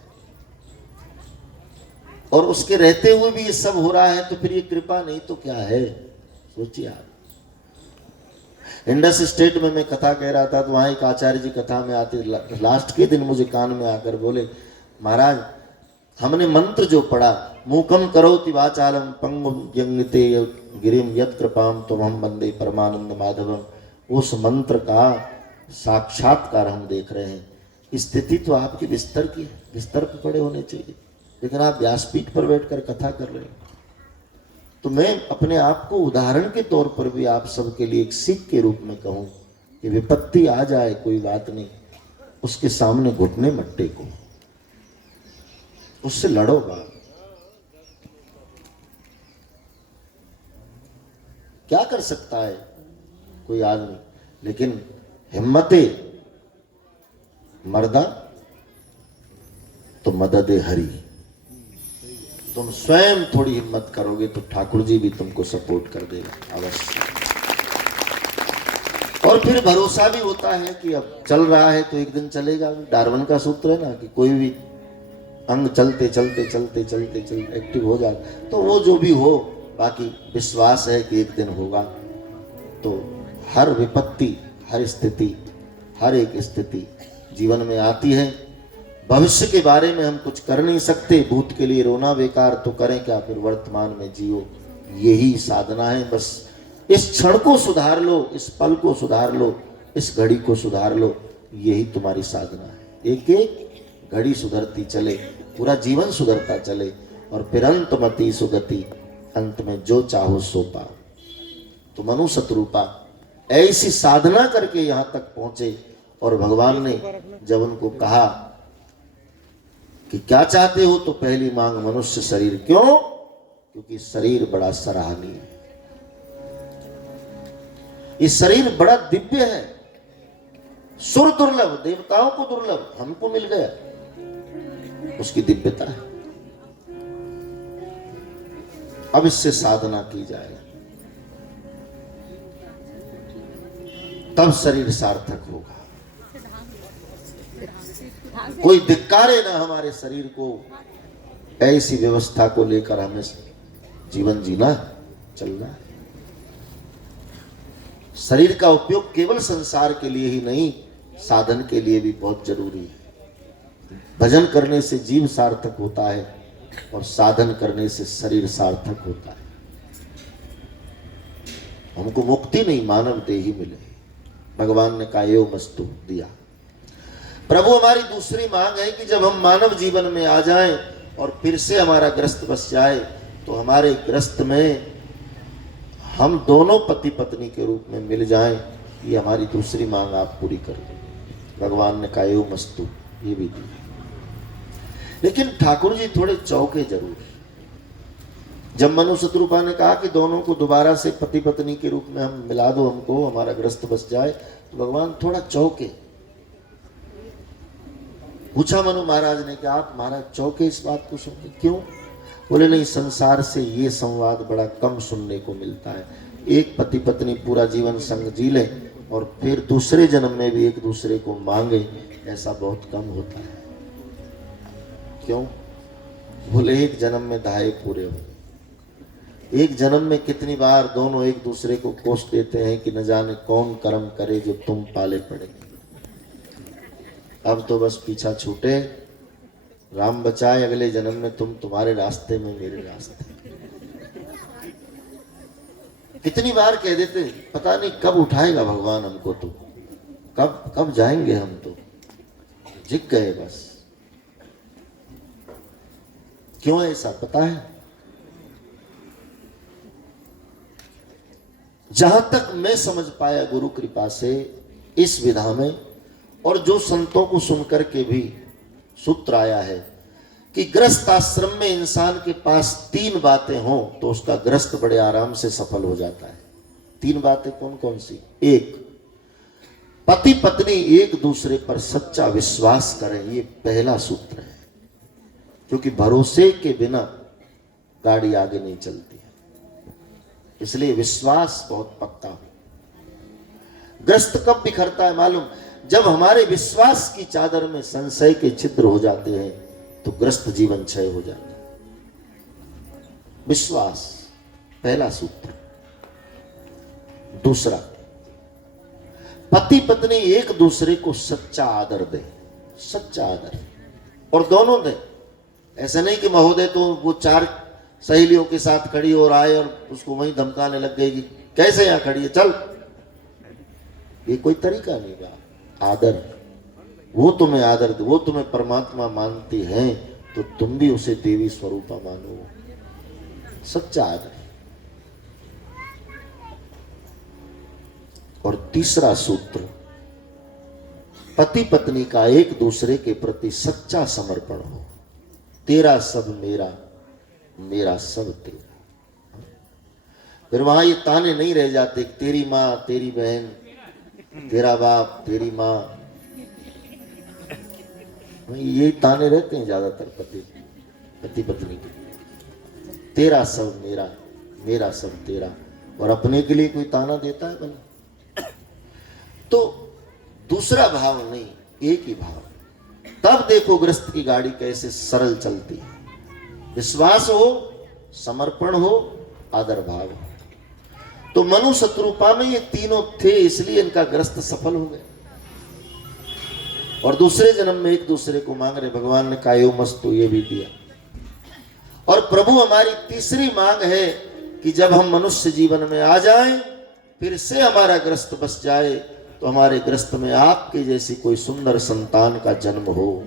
और उसके रहते हुए भी ये सब हो रहा है, तो फिर ये कृपा नहीं तो क्या है, सोचिए आप। इंडस स्टेट में मैं कथा कह रहा था, तो वहां एक आचार्य जी कथा में आते, लास्ट के दिन मुझे कान में आकर बोले, महाराज हमने मंत्र जो पढ़ा, मूकम करोति वाचालम पंगुम यंगते गिरिम यत् कृपाम त्वमहं वंदे परमानंद माधवम, उस मंत्र का साक्षात्कार हम देख रहे हैं। स्थिति तो आपके बिस्तर की है, बिस्तर पर पड़े होने चाहिए, लेकिन आप व्यासपीठ पर बैठकर कथा कर रहे हैं। तो मैं अपने आप को उदाहरण के तौर पर भी आप सबके लिए एक सीख के रूप में कहूं कि विपत्ति आ जाए कोई बात नहीं, उसके सामने घुटने मत टेको, उससे लड़ो बात। क्या कर सकता है कोई आदमी, लेकिन हिम्मते मर्दा तो मददे हरी। तुम स्वयं थोड़ी हिम्मत करोगे तो ठाकुर जी भी तुमको सपोर्ट कर देगा अवश्य। और और फिर भरोसा भी होता है कि अब चल रहा है तो एक दिन चलेगा। डार्विन का सूत्र है ना कि कोई भी अंग चलते चलते चलते चलते चलते एक्टिव हो जाए, तो वो जो भी हो, बाकी विश्वास है कि एक दिन होगा। तो हर विपत्ति, हर स्थिति, हर एक स्थिति जीवन में आती है। भविष्य के बारे में हम कुछ कर नहीं सकते, भूत के लिए रोना बेकार, तो करें क्या, फिर वर्तमान में जियो, यही साधना है। बस इस क्षण को सुधार लो, इस पल को सुधार लो, इस घड़ी को सुधार लो, यही तुम्हारी साधना है। एक एक घड़ी सुधरती चले, पूरा जीवन सुधरता चले, और फिर अंतमति सुगति, अंत में जो चाहो सो पाओ। तो मनु शत्रुपा ऐसी साधना करके यहां तक पहुंचे, और भगवान ने जब उनको कहा कि क्या चाहते हो, तो पहली मांग मनुष्य शरीर। क्यों? क्योंकि शरीर बड़ा सराहनीय है, ये शरीर बड़ा दिव्य है, सुर दुर्लभ, देवताओं को दुर्लभ, हमको मिल गया, उसकी दिव्यता है। अब इससे साधना की जाए, तब शरीर सार्थक होगा। कोई धिक्कारे ना हमारे शरीर को, ऐसी व्यवस्था को लेकर हमें जीवन जीना है, चलना है। शरीर का उपयोग केवल संसार के लिए ही नहीं, साधन के लिए भी बहुत जरूरी है। भजन करने से जीव सार्थक होता है, और साधन करने से शरीर सार्थक होता है। हमको मुक्ति नहीं, मानव देही मिले। भगवान ने कहा एव मस्तु दिया। प्रभु हमारी दूसरी मांग है कि जब हम मानव जीवन में आ जाएं और फिर से हमारा ग्रस्त बस जाए, तो हमारे ग्रस्त में हम दोनों पति पत्नी के रूप में मिल जाएं, ये हमारी दूसरी मांग आप पूरी कर दो। भगवान ने कहा एव मस्तु, ये भी दी। लेकिन ठाकुर जी थोड़े चौके जरूर। जब मनु शत्रुपा ने कहा कि दोनों को दोबारा से पति पत्नी के रूप में हम मिला दो, हमको हमारा ग्रस्त बस जाए, तो भगवान थोड़ा चौके। पूछा मनु महाराज ने कि आप महाराज चौके इस बात को सुनते क्यों? बोले नहीं, संसार से ये संवाद बड़ा कम सुनने को मिलता है। एक पति पत्नी पूरा जीवन संग जी ले और फिर दूसरे जन्म में भी एक दूसरे को मांगे, ऐसा बहुत कम होता है। क्यों? बोले एक जन्म में दाए पूरे हो। एक जन्म में कितनी बार दोनों एक दूसरे को कोस देते हैं कि न जाने कौन कर्म करे जो तुम पाले पड़े। अब तो बस पीछा छूटे, राम बचाए, अगले जन्म में तुम्हारे रास्ते में मेरे रास्ते। कितनी बार कह देते, पता नहीं कब उठाएगा भगवान हमको, तो कब जाएंगे हम, तो जिग गए बस। क्यों ऐसा पता है? जहां तक मैं समझ पाया गुरु कृपा से इस विधा में, और जो संतों को सुनकर के भी सूत्र आया है कि ग्रस्त आश्रम में इंसान के पास 3 बातें हों तो उसका ग्रस्त बड़े आराम से सफल हो जाता है। 3 बातें कौन कौन सी? 1, पति पत्नी एक दूसरे पर सच्चा विश्वास करें, ये पहला सूत्र है, क्योंकि भरोसे के बिना गाड़ी आगे नहीं चलती है, इसलिए विश्वास बहुत पक्का हो। ग्रस्त कब बिखरता है मालूम? जब हमारे विश्वास की चादर में संशय के छिद्र हो जाते हैं, तो ग्रस्त जीवन क्षय हो जाता है। विश्वास पहला सूत्र। दूसरा, पति पत्नी एक दूसरे को सच्चा आदर दे, सच्चा आदर, और दोनों दे। ऐसा नहीं कि महोदय तो वो 4 सहेलियों के साथ खड़ी और आए और उसको वहीं धमकाने लग गई कि कैसे यहां खड़ी है, चल। ये कोई तरीका नहीं बा। आदर, वो तुम्हें आदर दे, वो तुम्हें परमात्मा मानती हैं तो तुम भी उसे देवी स्वरूपा मानो, सच्चा आदर। और तीसरा सूत्र, पति पत्नी का एक दूसरे के प्रति सच्चा समर्पण हो। तेरा सब मेरा, मेरा सब तेरा। फिर वहां ये ताने नहीं रह जाते, तेरी माँ, तेरी बहन, तेरा बाप, तेरी माँ, ये ताने रहते हैं ज्यादातर पति पत्नी के। तेरा सब मेरा, मेरा सब तेरा। और अपने के लिए कोई ताना देता है भला? तो दूसरा भाव नहीं, एक ही भाव। तब देखो गृहस्थ की गाड़ी कैसे सरल चलती है। विश्वास हो, समर्पण हो, आदर भाव हो। तो मनु शत्रुपा में ये तीनों थे, इसलिए इनका गृहस्थ सफल हो गए। और दूसरे जन्म में एक दूसरे को मांग रहे, भगवान ने कायो मस्तु ये भी दिया। और प्रभु हमारी तीसरी मांग है कि जब हम मनुष्य जीवन में आ जाएं, फिर से हमारा ग्रस्त बस जाए, तो हमारे ग्रस्त में आपके जैसी कोई सुंदर संतान का जन्म हो।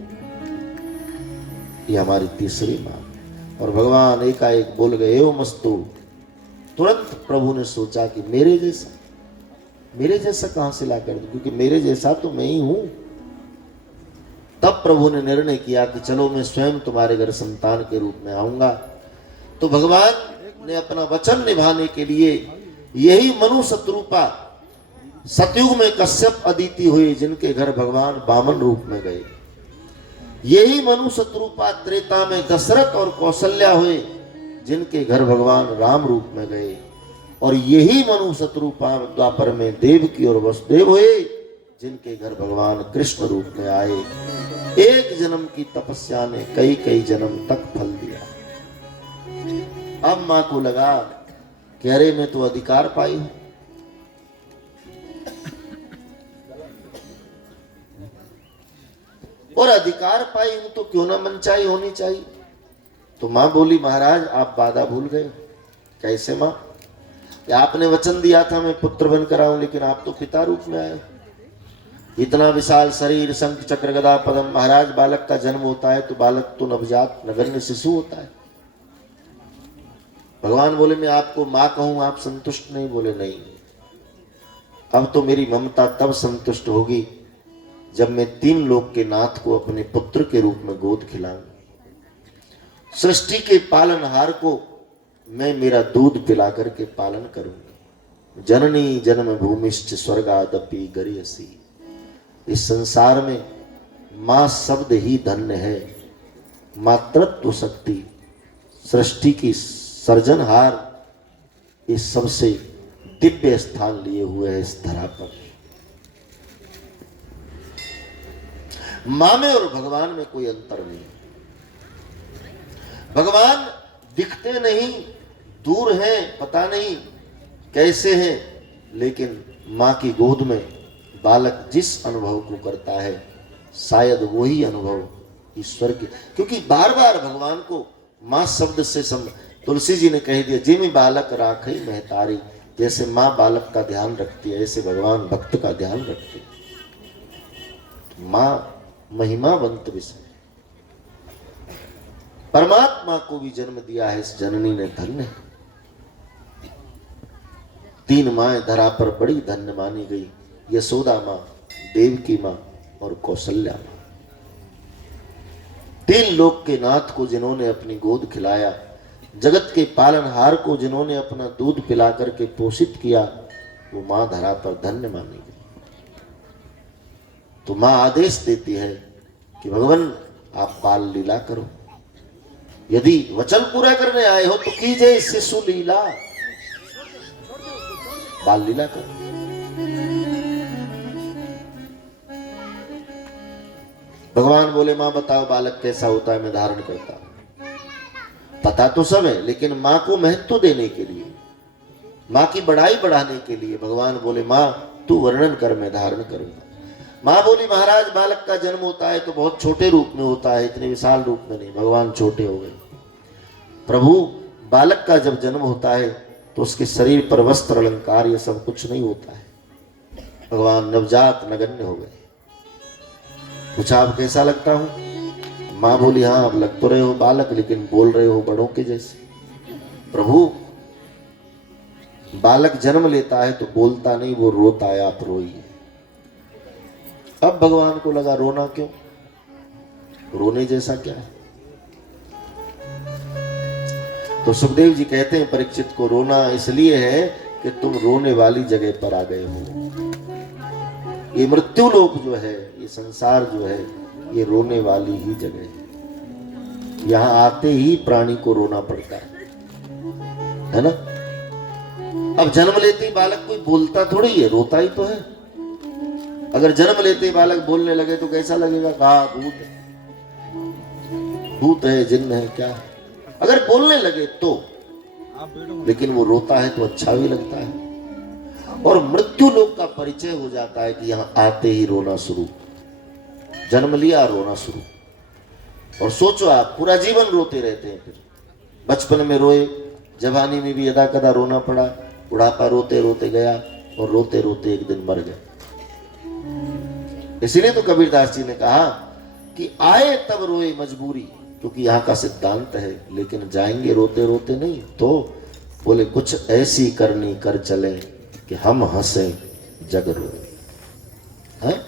ये हमारी तीसरी मांग। और भगवान एकाएक बोल गए एवं मस्तु। तुरंत प्रभु ने सोचा कि मेरे जैसा कहां से ला कर दूं, क्योंकि मेरे जैसा तो मैं ही हूं। तब प्रभु ने निर्णय किया कि चलो मैं स्वयं तुम्हारे घर संतान के रूप में आऊंगा। तो भगवान ने अपना वचन निभाने के लिए यही मनु शत्रुपा सतयुग में कश्यप अदिति हुए, जिनके घर भगवान वामन रूप में गए। यही मनु शत्रुपा त्रेता में दशरथ और कौशल्या हुए, जिनके घर भगवान राम रूप में गए। और यही मनु शत्रुपा द्वापर में देवकी और वसुदेव हुए, जिनके घर भगवान कृष्ण रूप में आए। एक जन्म की तपस्या ने कई कई जन्म तक फल दिया। अब मां को लगा कि अरे मैं तो अधिकार पाई हूं, और अधिकार पाई हूं तो क्यों ना मनचाही होनी चाहिए। तो मां बोली महाराज आप वादा भूल गए। कैसे मां? कि आपने वचन दिया था मैं पुत्र बनकर आऊं, लेकिन आप तो पिता रूप में आए। इतना विशाल शरीर, शंख चक्र गदा पद्म। महाराज बालक का जन्म होता है तो बालक तो नवजात नगण्य शिशु होता है। भगवान बोले मैं आपको मां कहूं, आप संतुष्ट नहीं? बोले नहीं, अब तो मेरी ममता तब संतुष्ट होगी जब मैं तीन लोक के नाथ को अपने पुत्र के रूप में गोद खिलाऊं। सृष्टि के पालनहार को मैं मेरा दूध पिला करके पालन करूंगी। जननी जन्म भूमिश्च स्वर्गादपि गरियसी। इस संसार में मां शब्द ही धन्य है। मातृत्व शक्ति, सृष्टि की सर्जनहार, इस सबसे दिव्य स्थान लिए हुए है इस धरा पर। मां में और भगवान में कोई अंतर नहीं। भगवान दिखते नहीं, दूर हैं, पता नहीं कैसे हैं, लेकिन मां की गोद में बालक जिस अनुभव को करता है, शायद वही अनुभव ईश्वर के, क्योंकि बार बार भगवान को मां शब्द से तुलसी जी ने कह दिया जिमि बालक राखई महतारी। जैसे मां बालक का ध्यान रखती है, ऐसे भगवान भक्त का ध्यान रखते हैं। मां महिमावंत विषय। परमात्मा को भी जन्म दिया है इस जननी ने, धन्य है। तीन माएं धरा पर बड़ी धन्य मानी गई, यशोदा मां, देवकी मां और कौशल्या मां। तीन लोक के नाथ को जिन्होंने अपनी गोद खिलाया, जगत के पालनहार को जिन्होंने अपना दूध पिला करके पोषित किया, वो मां धरा पर धन्य मानी गई। तो मां आदेश देती है कि भगवान आप बाल लीला करो। यदि वचन पूरा करने आए हो तो कीजिए शिशु लीला, बाल लीला करो। भगवान बोले मां बताओ बालक कैसा होता है, मैं धारण करता हूं। पता तो सब है, लेकिन मां को महत्व देने के लिए, मां की बड़ाई बढ़ाने के लिए भगवान बोले मां तू वर्णन कर, मैं धारण करूंगा। मां बोली महाराज बालक का जन्म होता है तो बहुत छोटे रूप में होता है, इतने विशाल रूप में नहीं। भगवान छोटे हो गए। प्रभु बालक का जब जन्म होता है तो उसके शरीर पर वस्त्र अलंकार ये सब कुछ नहीं होता है। भगवान नवजात नगण्य हो गए। पूछा आप कैसा लगता हूं? मां बोली हाँ अब लग तो रहे हो बालक, लेकिन बोल रहे हो बड़ों के जैसे। प्रभु बालक जन्म लेता है तो बोलता नहीं, वो रोता है, आप रोइए। अब भगवान को लगा रोना क्यों, रोने जैसा क्या है। तो सुखदेव जी कहते हैं परीक्षित को रोना इसलिए है कि तुम रोने वाली जगह पर आ गए हो। ये मृत्यु लोक जो है, ये संसार जो है, ये रोने वाली ही जगह है। यहां आते ही प्राणी को रोना पड़ता है ना। अब जन्म लेते ही बालक कोई बोलता थोड़ी है, रोता ही तो है। अगर जन्म लेते ही बालक बोलने लगे तो कैसा लगेगा? कहा भूत है, भूत है, जिन्न है, क्या है? अगर बोलने लगे तो, लेकिन वो रोता है तो अच्छा भी लगता है। और मृत्यु लोक का परिचय हो जाता है कि यहां आते ही रोना शुरू, जन्म लिया रोना शुरू। और सोचो आप पूरा जीवन रोते रहते हैं, फिर बचपन में रोए, जवानी में भी यदा कदा रोना पड़ा, बुढ़ापा रोते रोते गया और रोते रोते एक दिन मर गए। इसीलिए तो कबीरदास जी ने कहा कि आए तब रोए मजबूरी, क्योंकि यहाँ का सिद्धांत है, लेकिन जाएंगे रोते रोते नहीं। तो बोले कुछ ऐसी करनी कर चले कि हम हंसे जग रोए। हैं?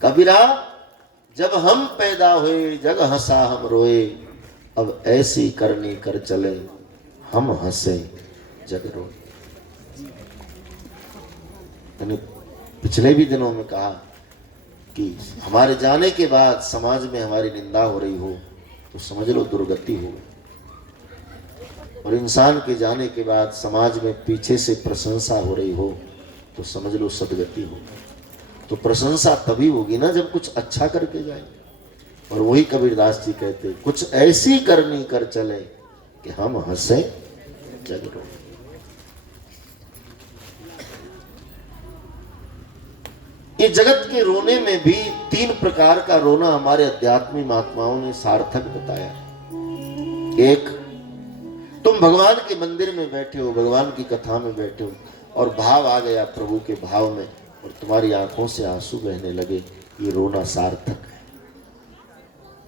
कबीरा जब हम पैदा हुए जग हंसा हम रोए, अब ऐसी करनी कर चले हम हंसे जग रोए। मैंने पिछले भी दिनों में कहा कि हमारे जाने के बाद समाज में हमारी निंदा हो रही हो तो समझ लो दुर्गति हो गई, और इंसान के जाने के बाद समाज में पीछे से प्रशंसा हो रही हो तो समझ लो सदगति हो। तो प्रशंसा तभी होगी ना जब कुछ अच्छा करके जाए। और वही कबीरदास जी कहते कुछ ऐसी करनी कर चले कि हम हंसे जग रोए। ये जगत के रोने में भी 3 प्रकार का रोना हमारे अध्यात्मी महात्माओं ने सार्थक बताया। एक, तुम भगवान के मंदिर में बैठे हो, भगवान की कथा में बैठे हो और भाव आ गया प्रभु के भाव में और तुम्हारी आंखों से आंसू बहने लगे, ये रोना सार्थक है।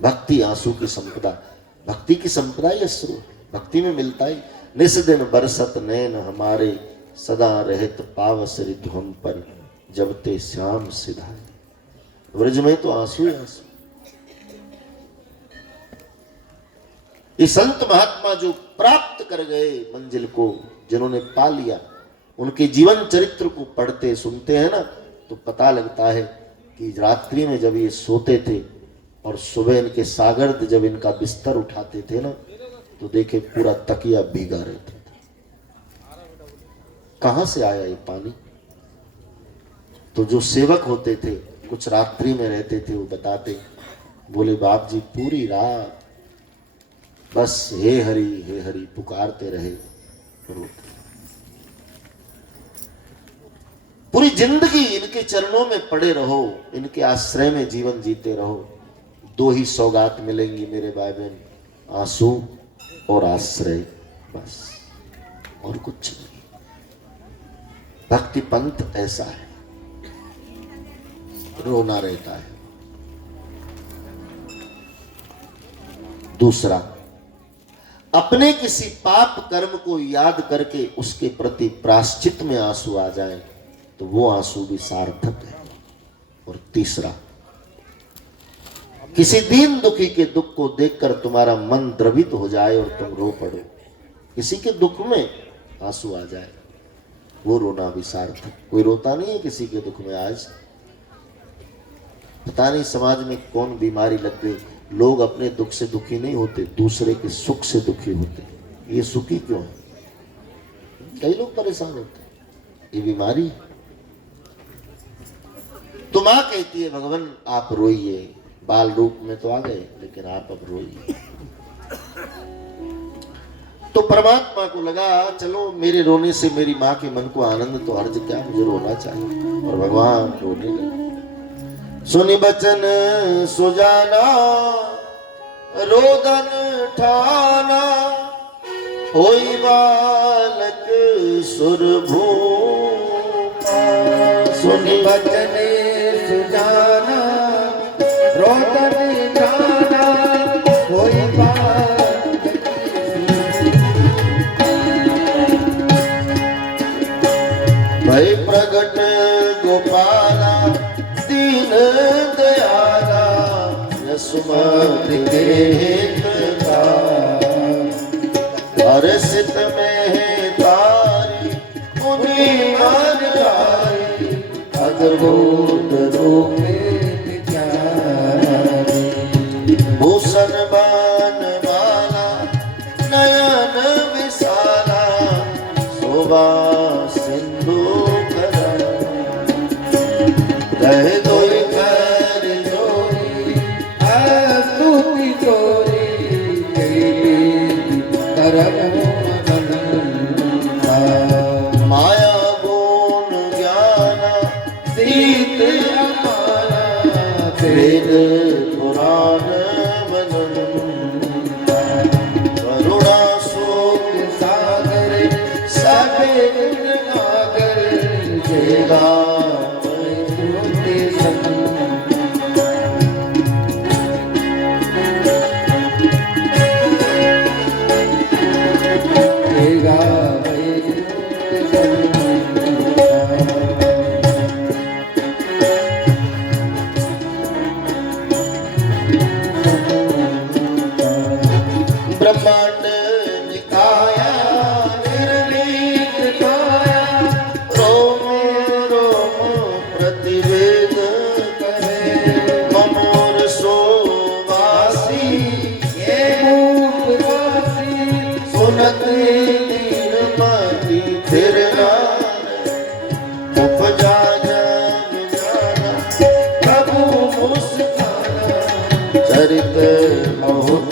भक्ति आंसू की संपदा, भक्ति की संपदा ही अश्रु, भक्ति में मिलता ही। निस दिन बरसत नैन हमारे, सदा रहत पावस ऋतु हम पर, जब ते श्याम सिधाए। व्रज में तो आंसू ही आंसू। ये संत महात्मा जो प्राप्त कर गए मंजिल को, जिन्होंने पा लिया, उनके जीवन चरित्र को पढ़ते सुनते हैं ना तो पता लगता है कि रात्रि में जब ये सोते थे और सुबह इनके सागर्द जब इनका बिस्तर उठाते थे ना तो देखे पूरा तकिया भीगा रहता था। कहां से आया ये पानी? तो जो सेवक होते थे कुछ रात्रि में रहते थे, वो बताते, बोले बाप जी पूरी रात बस हे हरि पुकारते रहे, रोते। पूरी जिंदगी इनके चरणों में पड़े रहो, इनके आश्रय में जीवन जीते रहो। 2 ही सौगात मिलेंगी मेरे भाई बहन, आंसू और आश्रय, बस और कुछ नहीं। भक्ति पंथ ऐसा है, रोना रहता है। दूसरा, अपने किसी पाप कर्म को याद करके उसके प्रति प्रायश्चित में आंसू आ जाए तो वो आंसू भी सार्थक है। और तीसरा, किसी दीन दुखी के दुख को देखकर तुम्हारा मन द्रवित हो जाए और तुम रो पड़ो, किसी के दुख में आंसू आ जाए, वो रोना भी सार्थक। कोई रोता नहीं है किसी के दुख में आज। पता नहीं समाज में कौन बीमारी लग गई, लोग अपने दुख से दुखी नहीं होते, दूसरे के सुख से दुखी होते। ये सुखी क्यों है? कई लोग परेशान होते हैं, ये बीमारी है। तो मां कहती है भगवान आप रोइए, बाल रूप में तो आ गए लेकिन आप अब रोइए। तो परमात्मा को लगा चलो मेरे रोने से मेरी मां के मन को आनंद तो हर्ज क्या, मुझे रोना चाहिए। और भगवान रोने लगे। सुनि बचन सुजाना रोदन ठाना, होई बालक सुरभूपा। सुनि बचन सुजाना रोदन ठाना, होई बालक भय प्रगट गोपाला दीन दयाला, यशुमति के हितका। हर्षित में तारी मुनि मन आई, अद्भुत रूपे विचारी। भूषण बान वाला नयन विशाला, शोभा सिंधु करण। गावे गुण गागर जय गावे श्रुति संग जय गावे ब्रह्मांड निकाया निर्मित काया रोम रोम प्रतिवेद कहे ममोर सोवासी ये मूकवासी सुनत निर्मति फिर उपजा जन जाना प्रभु मुस्काना चरित बहुत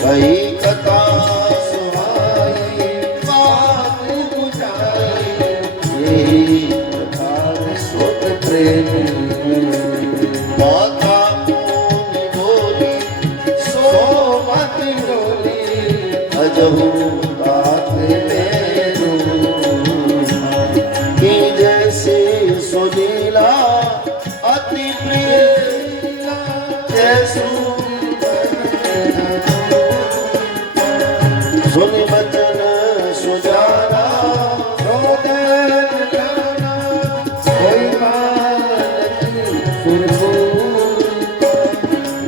कई कथा सुहाई बात बुझाई यही प्रकार सुत प्रेम माता मुनि बोली सो मत बोली अजहू बात मेरू की जैसे सुनीला अति प्रिय जैसू सुन बचन सुजाना रोदन जाना कोई बात सुरभू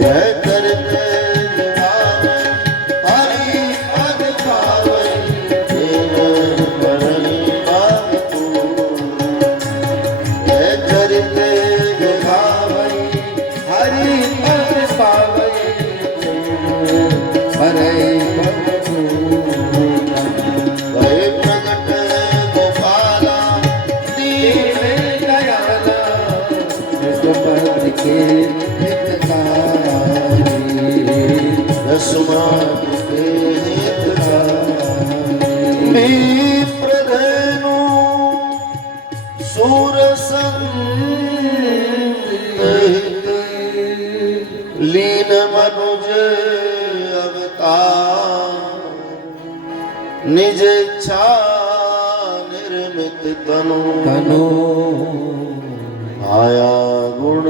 यह करते जगावे हरि पद पावे तेन बरनी बात तू यह करते जगावे हरि पद पावे हरे प्रधनु सूरसंग लीन मनुज अवतार निज इच्छा निर्मित तनु आया गुण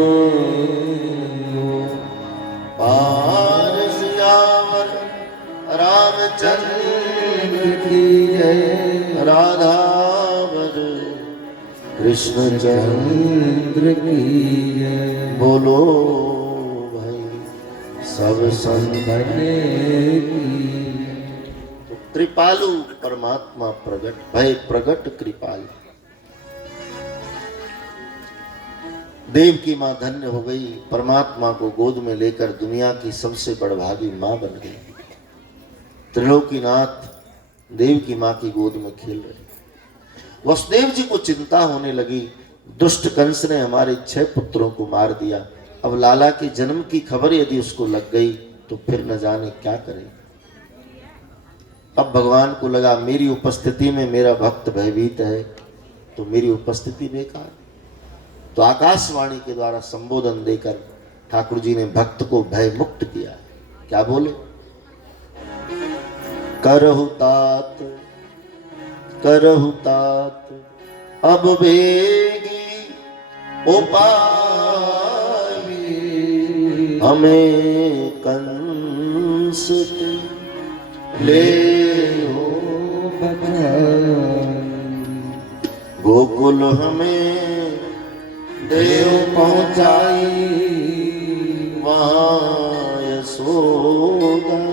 पार सियावर रामचंद्र की जय राधावर कृष्ण चंद्र की जय बोलो भाई सब संतने की तो कृपालु परमात्मा प्रगट भय प्रगट कृपालु देव की माँ धन्य हो गई परमात्मा को गोद में लेकर दुनिया की सबसे बड़भागी माँ बन गई त्रिलोकीनाथ देव की माँ की गोद में खेल रहे वसुदेव जी को चिंता होने लगी दुष्ट कंस ने हमारे 6 पुत्रों को मार दिया अब लाला के जन्म की खबर यदि उसको लग गई तो फिर न जाने क्या करे अब भगवान को लगा मेरी उपस्थिति में मेरा भक्त भयभीत है तो मेरी उपस्थिति बेकार तो आकाशवाणी के द्वारा संबोधन देकर ठाकुर जी ने भक्त को भय मुक्त किया क्या बोले करहु तात अब बेगी उपाय हमें कंस ले हो गोकुल हमें देव पहुंचाई वहाँ यशोदन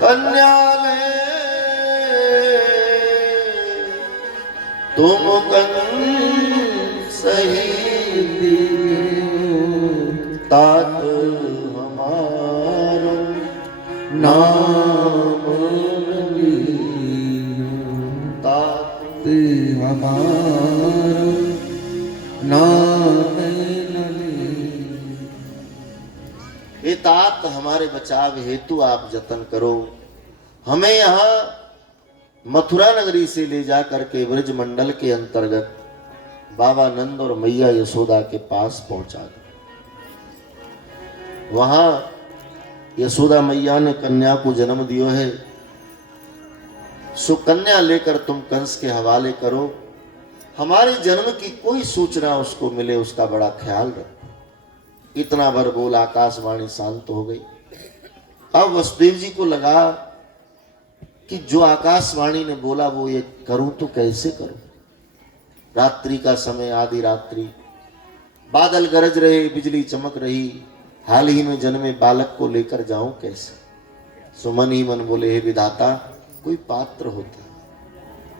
कन्या ले तुम सही तात हमारो नाम तात हमारो नाम हे तात हमारे बचाव हेतु आप जतन करो हमें यहाँ मथुरा नगरी से ले जा करके ब्रज मंडल के अंतर्गत बाबा नंद और मैया यशोदा के पास पहुंचा दो वहां यशोदा मैया ने कन्या को जन्म दियो है, सो कन्या लेकर तुम कंस के हवाले करो, हमारे जन्म की कोई सूचना उसको मिले उसका बड़ा ख्याल रखो। इतना भर बोल आकाशवाणी शांत हो गई। अब वसुदेव जी को लगा कि जो आकाशवाणी ने बोला वो ये करूं तो कैसे करूं। रात्रि का समय, आधी रात्रि, बादल गरज रहे, बिजली चमक रही, हाल ही में जन्मे बालक को लेकर जाऊं कैसे। सो मन ही मन बोले, हे विधाता, कोई पात्र होता,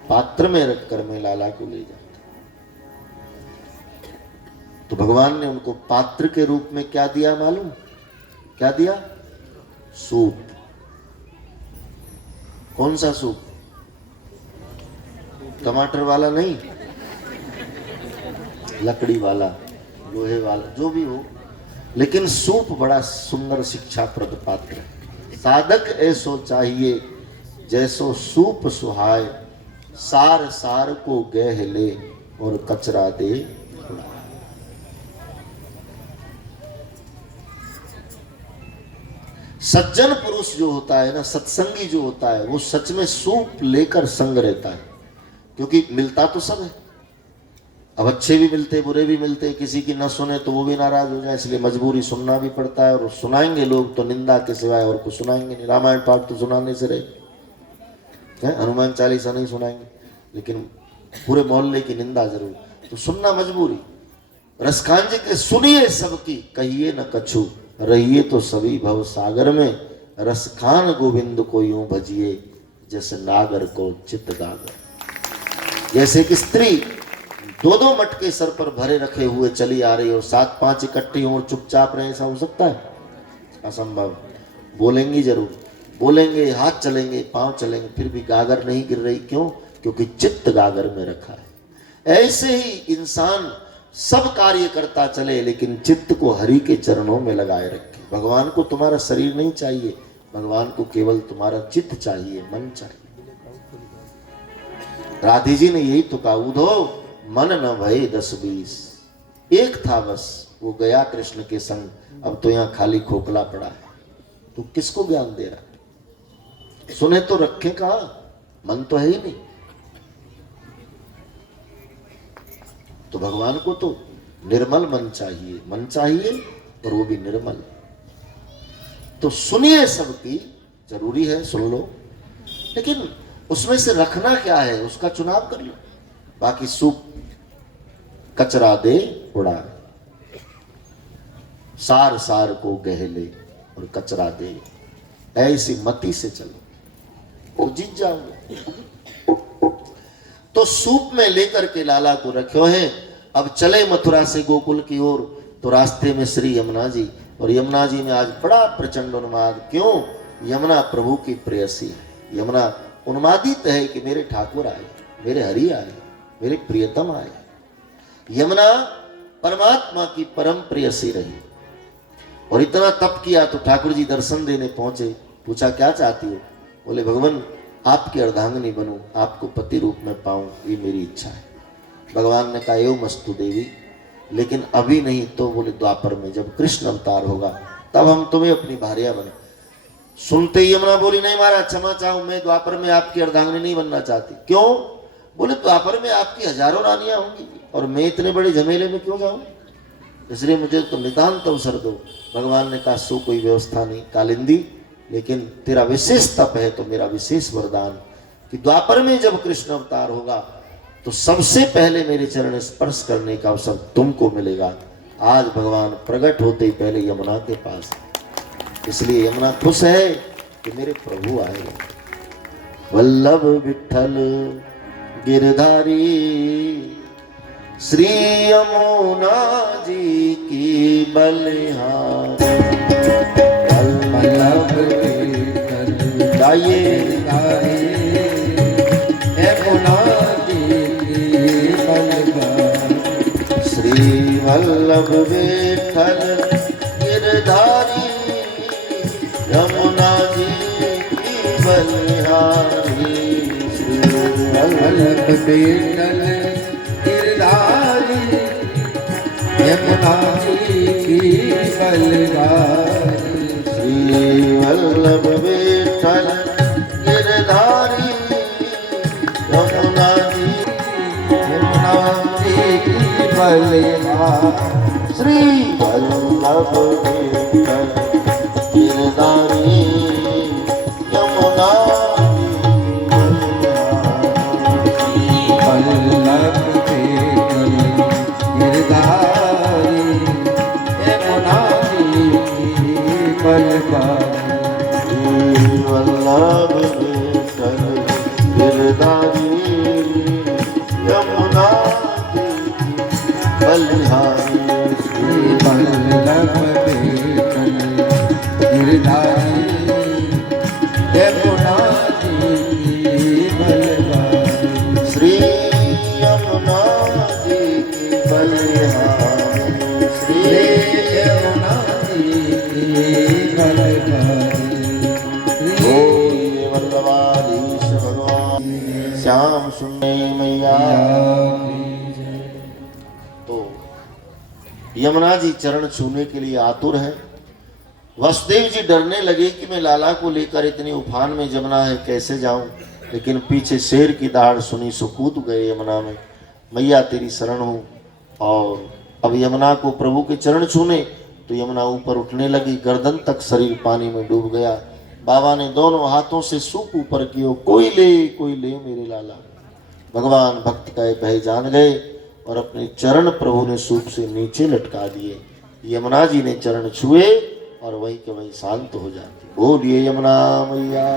पात्र में रखकर मैं लाला को ले जाता। तो भगवान ने उनको पात्र के रूप में क्या दिया मालूम? क्या दिया? सूप। कौन सा सूप? टमाटर वाला नहीं, लकड़ी वाला, लोहे वाला, जो भी हो, लेकिन सूप बड़ा सुंदर शिक्षाप्रद पात्र है। साधक ऐसो चाहिए जैसो सूप सुहाय, सार सार को गह ले और कचरा दे। सज्जन पुरुष जो होता है ना, सत्संगी जो होता है, वो सच में सूप लेकर संग रहता है, क्योंकि मिलता तो सब है। अब अच्छे भी मिलते, बुरे भी मिलते, किसी की न सुने तो वो भी नाराज हो जाए, इसलिए मजबूरी सुनना भी पड़ता है। और सुनाएंगे लोग तो निंदा के सिवाय और कुछ सुनाएंगे नहीं। रामायण पाठ तो सुनाने से रहे, हनुमान चालीसा नहीं सुनाएंगे, लेकिन पूरे मोहल्ले की निंदा जरूर, तो सुनना मजबूरी। रसखान जी के सुनिए सबकी, कहिए न कछु, रहिए तो सभी भव सागर में, रसखान गोविंद को यूं भजिए, जैसे नागर को चित्त गागर। जैसे कि स्त्री दो दो मटके सर पर भरे रखे हुए चली आ रही और 7-5 इकट्ठी हो और चुपचाप रहे, ऐसा हो सकता है? असंभव। बोलेंगी जरूर, बोलेंगे, हाथ चलेंगे, पांव चलेंगे, फिर भी गागर नहीं गिर रही। क्यों? क्योंकि चित्त गागर में रखा है। ऐसे ही इंसान सब कार्य करता चले, लेकिन चित्त को हरि के चरणों में लगाए रखे। भगवान को तुम्हारा शरीर नहीं चाहिए, भगवान को केवल तुम्हारा चित्त चाहिए, मन चाहिए। राधे जी ने यही तो कहा, उधो मन न भय 10-20, एक था बस, वो गया कृष्ण के संग, अब तो यहां खाली खोखला पड़ा है। तो किसको ज्ञान दे रहा है? सुने तो रखे कहा, मन तो है ही नहीं। तो भगवान को तो निर्मल मन चाहिए, मन चाहिए, और वो भी निर्मल। तो सुनिए सबकी, जरूरी है, सुन लो, लेकिन उसमें से रखना क्या है उसका चुनाव कर लो। बाकी सूप कचरा दे उड़ा, सार सार को गहले और कचरा दे, ऐसी मति से चलो वो जीत जाओगे। तो सूप में लेकर के लाला को रखो है। अब चले मथुरा से गोकुल की ओर, तो रास्ते में श्री यमुना जी, और यमुना जी में आज बड़ा प्रचंड उन्माद। क्यों? यमुना प्रभु की प्रेयसी है। यमुना उन्मादित है कि मेरे ठाकुर आए, मेरे हरि आए, मेरे प्रियतम आए। यमुना परमात्मा की परम प्रेयसी रही और इतना तप किया तो ठाकुर जी दर्शन देने पहुंचे। पूछा क्या चाहती हो? बोले भगवान आपकी अर्धांगिनी बनूं, आपको पति रूप में पाऊं, ये मेरी इच्छा है। भगवान ने कहा एवं मस्तु देवी, लेकिन अभी नहीं। तो बोले द्वापर में जब कृष्ण अवतार होगा तब हम तुम्हें अपनी भार्या बने। सुनते ही यमुना बोली नहीं महाराज क्षमा चाहूं, मैं द्वापर में आपकी अर्धांगिनी नहीं बनना चाहती। क्यों? बोले द्वापर में आपकी हजारों रानियां होंगी और मैं इतने बड़े झमेले में क्यों जाऊं, इसलिए मुझे तो नितांत अवसर दो। भगवान ने कहा सो कोई व्यवस्था नहीं कालिंदी, लेकिन तेरा विशेष तप है तो मेरा विशेष वरदान कि द्वापर में जब कृष्ण अवतार होगा तो सबसे पहले मेरे चरण स्पर्श करने का अवसर तुमको मिलेगा। आज भगवान प्रकट होते ही पहले यमुना के पास, इसलिए यमुना खुश है कि मेरे प्रभु आए। वल्लभ विठल गिरधारी श्री यमुना जी की बलिहारी। वल्लभ विठल गाइए यमुना जी की बलिहारी। श्री वल्लभ विठल गिरधारी यमुना जी की बलिहारी। वल्लभ विठल गिरधारी यमुना जी की बलिहारी। श्री बलिहारी श्री वल्लभ विठल गिरधारी यमुना वल्लभ विठल गिरधारी यमुना बलिहारी वल्लभ विठल गिरधारी यमुना बलिहारी श्री वल्लभ विठल गिरधारी यमुना बलिहारी श्री यमुना जी की बलिहारी श्री यमुना बोलिए वल्लभाधीश भगवान श्याम सुंदर मैया। तो यमुना जी चरण छूने के लिए आतुर हैं। वसुदेव जी डरने लगे कि मैं लाला को लेकर इतनी उफान में जमुना है कैसे जाऊं, लेकिन पीछे शेर की दहाड़ सुनी सो कूद गए यमुना में। मैया तेरी शरण हूं। और अब यमुना को प्रभु के चरण छूने तो यमुना ऊपर उठने लगी, गर्दन तक शरीर पानी में डूब गया। बाबा ने दोनों हाथों से सूप ऊपर कियो, कोई ले मेरे लाला। भगवान भक्त का भय जान गए और अपने चरण प्रभु ने सूप से नीचे लटका दिए। यमुना जी ने चरण छुए और वहीं के वहीं शांत हो जाती। बोलिए यमुना मैया।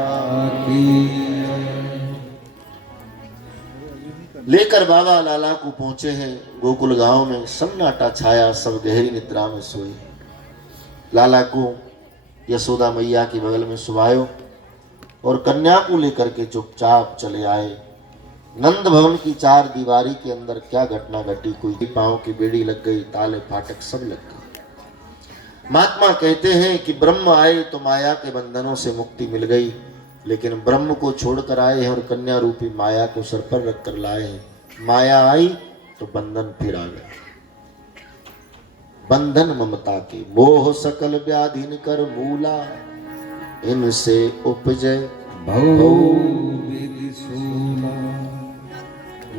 लेकर बाबा लाला को पहुंचे हैं गोकुल गांव में। सन्नाटा छाया, सब गहरी निद्रा में सोए। लाला को यशोदा मैया के बगल में सुवायो और कन्या को लेकर के चुपचाप चले आए। नंद भवन की चार दीवारी के अंदर क्या घटना घटी, कोई पांव की बेड़ी लग गई, ताले फाटक सब लग गए। महात्मा कहते हैं कि ब्रह्म आए तो माया के बंधनों से मुक्ति मिल गई, लेकिन ब्रह्म को छोड़कर आए हैं और कन्या रूपी माया को सर पर रखकर लाए हैं। माया आई तो बंधन फिर आ गया। बंधन ममता के मोह सकल व्याधिन कर मूला, इनसे उपजे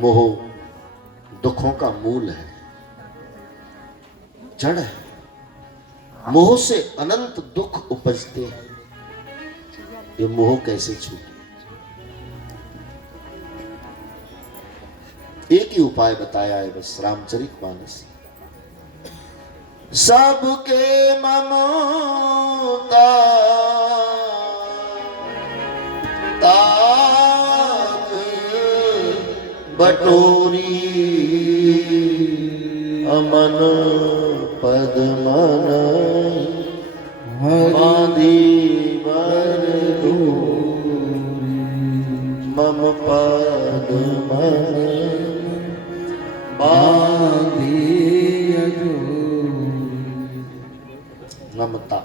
मोह दुखों का मूल है, जड़ है। मोह से अनंत दुख उपजते हैं। ये मोह कैसे छूटे? एक ही उपाय बताया है बस, रामचरितमानस। सबके ममता ताक बटोरी, अमन पद मन बांधी बर मम पद मन बांधी ममता।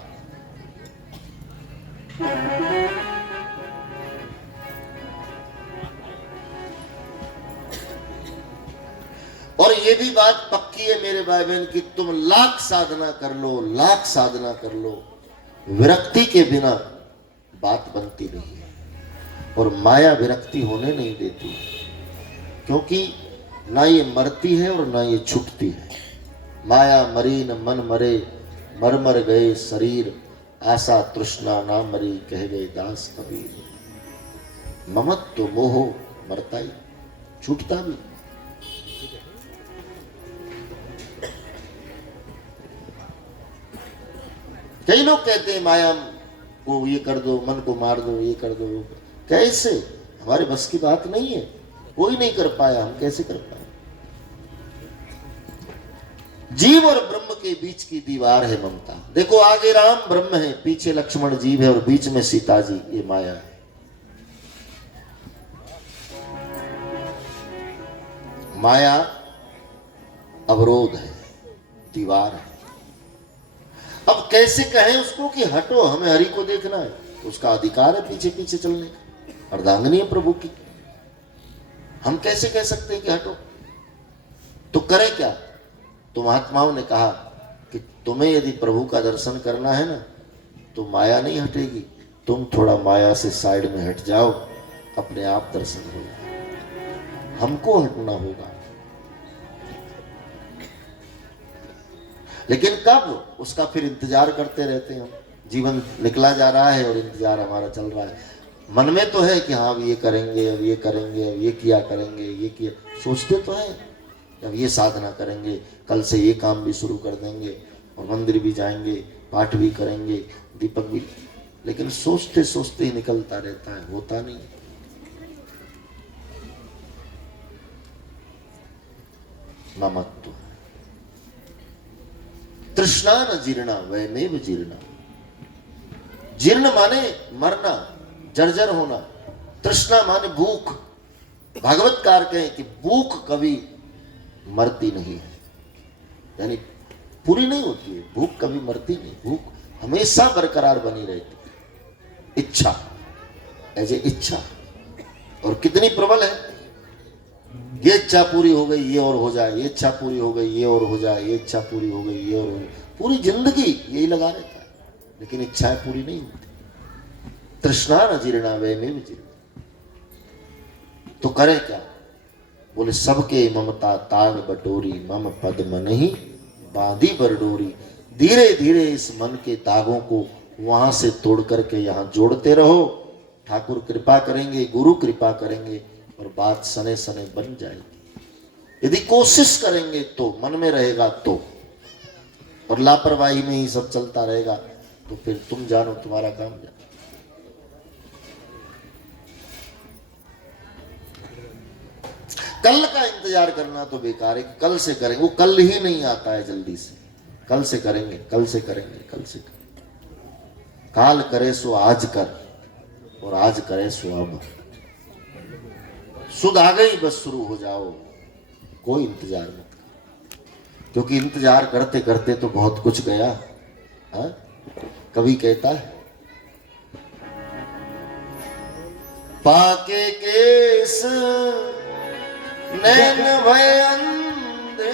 और ये भी बात पक्की है मेरे भाई बहन कि तुम लाख साधना कर लो, लाख साधना कर लो, विरक्ति के बिना बात बनती नहीं है। और माया विरक्ति होने नहीं देती, क्योंकि ना ये मरती है और ना ये छूटती है। माया मरी न मन मरे, मर मर गए शरीर, आशा तृष्णा ना मरी, कह गए दास कबीर। ममत्व मोह मरता ही, छूटता भी। कई लोग कहते हैं माया को ये कर दो, मन को मार दो, ये कर दो। कैसे? हमारे बस की बात नहीं है, कोई नहीं कर पाया, हम कैसे कर पाए? जीव और ब्रह्म के बीच की दीवार है ममता। देखो आगे राम ब्रह्म है, पीछे लक्ष्मण जीव है और बीच में सीता जी, ये माया है। माया अवरोध है, दीवार है। अब कैसे कहें उसको कि हटो, हमें हरि को देखना है? उसका अधिकार है पीछे पीछे चलने का, अर्धांगिनी है प्रभु की। हम कैसे कह सकते हैं कि हटो? तो करें क्या? तो महात्माओं ने कहा कि तुम्हें यदि प्रभु का दर्शन करना है ना, तो माया नहीं हटेगी, तुम थोड़ा माया से साइड में हट जाओ, अपने आप दर्शन हो जाए। हमको हटना होगा। लेकिन कब, उसका फिर इंतजार करते रहते हैं हम। जीवन निकला जा रहा है और इंतजार हमारा चल रहा है। मन में तो है कि हाँ अब ये करेंगे, अब ये करेंगे, अब ये किया करेंगे, ये किया, सोचते तो है अब ये साधना करेंगे, कल से ये काम भी शुरू कर देंगे और मंदिर भी जाएंगे, पाठ भी करेंगे, दीपक भी, लेकिन सोचते सोचते ही निकलता रहता है, होता नहीं। ममत्व तृष्णा न जीर्णा वयमेव जीर्णा। जीर्ण माने मरना, जर्जर होना, तृष्णा माने भूख। भागवतकार कहें कि भूख कभी मरती नहीं है, यानी पूरी नहीं होती है, भूख कभी मरती नहीं, भूख हमेशा बरकरार बनी रहती है। इच्छा एज ए इच्छा, और कितनी प्रबल है, ये इच्छा पूरी हो गई ये और हो जाए, ये इच्छा पूरी हो गई ये और हो जाए, ये इच्छा पूरी हो गई ये और हो जाए, पूरी जिंदगी यही लगा रहता है, लेकिन इच्छाएं पूरी नहीं होती। तृष्णा न जीर्णा वयमेव जीर्णा। तो करे क्या, बोले सबके ममता ताग बटोरी, मम पद मन ही बांधी बरडोरी। धीरे धीरे इस मन के तागों को वहां से तोड़ करके यहाँ जोड़ते रहो। ठाकुर कृपा करेंगे, गुरु कृपा करेंगे और बात सने सने बन जाएगी। यदि कोशिश करेंगे तो, मन में रहेगा तो, और लापरवाही में ही सब चलता रहेगा तो फिर तुम जानो तुम्हारा काम जानो। कल का इंतजार करना तो बेकार है, कल से करेंगे, वो कल ही नहीं आता है जल्दी से। कल से करेंगे, कल से करेंगे, कल से करेंगे। काल करे सो आज कर, और आज करे सो अब। सुध आ गई बस शुरू हो जाओ, कोई इंतजार मत करो, क्योंकि इंतजार करते करते तो बहुत कुछ गया। हा? कवि कहता है पाके केस नैन भय अंधे,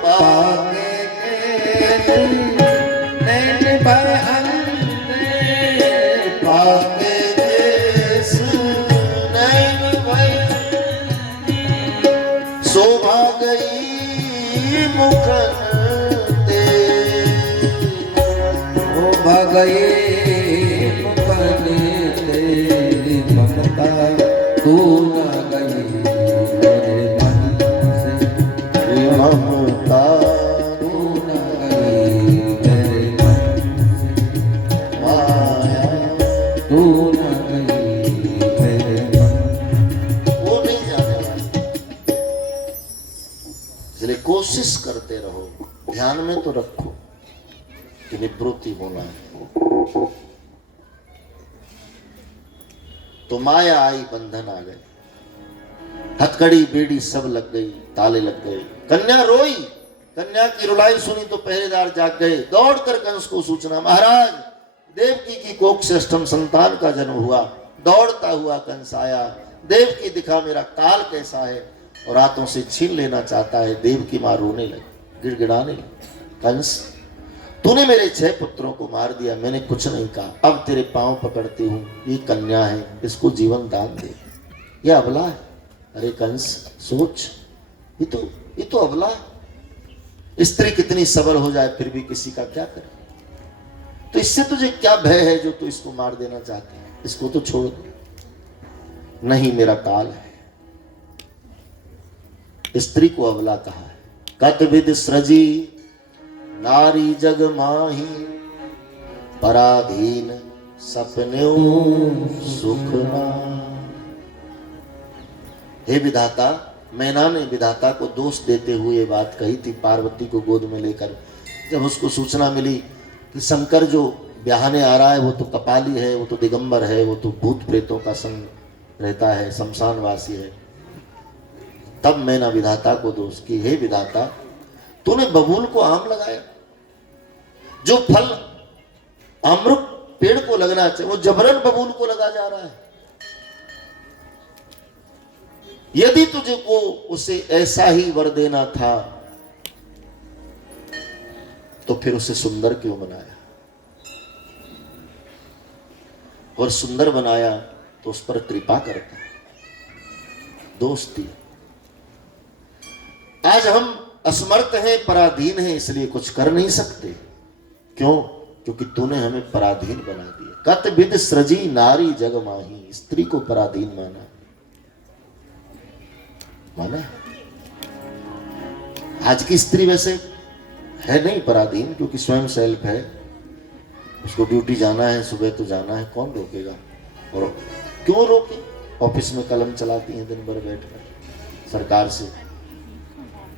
पाके केस नैन भय अंधे, पाके केस नैन भय शोभा गई मुखन दे, शोभा गई मुखन तेरी ममता तू न गई मेरे मन से, ममता तू न गई मेरे मन से, माया तू न गई मेरे मन। वो नहीं जाने वाली। इसलिए कोशिश करते रहो, ध्यान में तो रखो कि निवृत्ति होना है। तो माया आई, बंधन आ गए, हथकड़ी बेड़ी सब लग गई, ताले लग गए। कन्या रोई, कन्या की रुलाई सुनी तो पहरेदार जाग गए। दौड़कर कंस को सूचना, महाराज देवकी की कोख से अष्टम संतान का जन्म हुआ। दौड़ता हुआ कंस आया, देवकी दिखा मेरा काल कैसा है, और हाथों से छीन लेना चाहता है। देवकी मां रोने लगी, गिड़गिड़ाने लगी, कंस तूने मेरे 6 पुत्रों को मार दिया, मैंने कुछ नहीं कहा, अब तेरे पांव पकड़ती हूँ, ये कन्या है, इसको जीवन दान दे, ये अबला है। अरे कंस सोच, ये तो अबला है। स्त्री कितनी सबल हो जाए फिर भी किसी का क्या करे, तो इससे तुझे क्या भय है जो तू इसको मार देना चाहती है, इसको तो छोड़ दे। नहीं, मेरा काल है। स्त्री को अबला कहा है। कतविद सृजी नारी जग माही, पराधीन सपने सुख ना। हे विधाता, मैना ने विधाता को दोष देते हुए बात कही थी पार्वती को गोद में लेकर। जब उसको सूचना मिली कि शंकर जो ब्याहने आ रहा है वो तो कपाली है, वो तो दिगंबर है, वो तो भूत प्रेतों का संग रहता है, शमशानवासी है, तब मैना विधाता को दोष की। हे विधाता, तूने बबूल को आम लगाया, जो फल अमृत पेड़ को लगना चाहिए वो जबरन बबूल को लगा जा रहा है। यदि तुझे को उसे ऐसा ही वर देना था तो फिर उसे सुंदर क्यों बनाया, और सुंदर बनाया तो उस पर कृपा करता है, दोष दिया। आज हम असमर्थ हैं, पराधीन हैं, इसलिए कुछ कर नहीं सकते। क्यों? क्योंकि तूने हमें पराधीन बना दिया। कत विद सृजी नारी जग माही, स्त्री को पराधीन माना। आज की स्त्री वैसे है नहीं पराधीन, क्योंकि स्वयं सेल्फ है, उसको ड्यूटी जाना है, सुबह तो जाना है, कौन रोकेगा? और क्यों रोके? ऑफिस में कलम चलाती हैं दिन भर बैठकर, सरकार से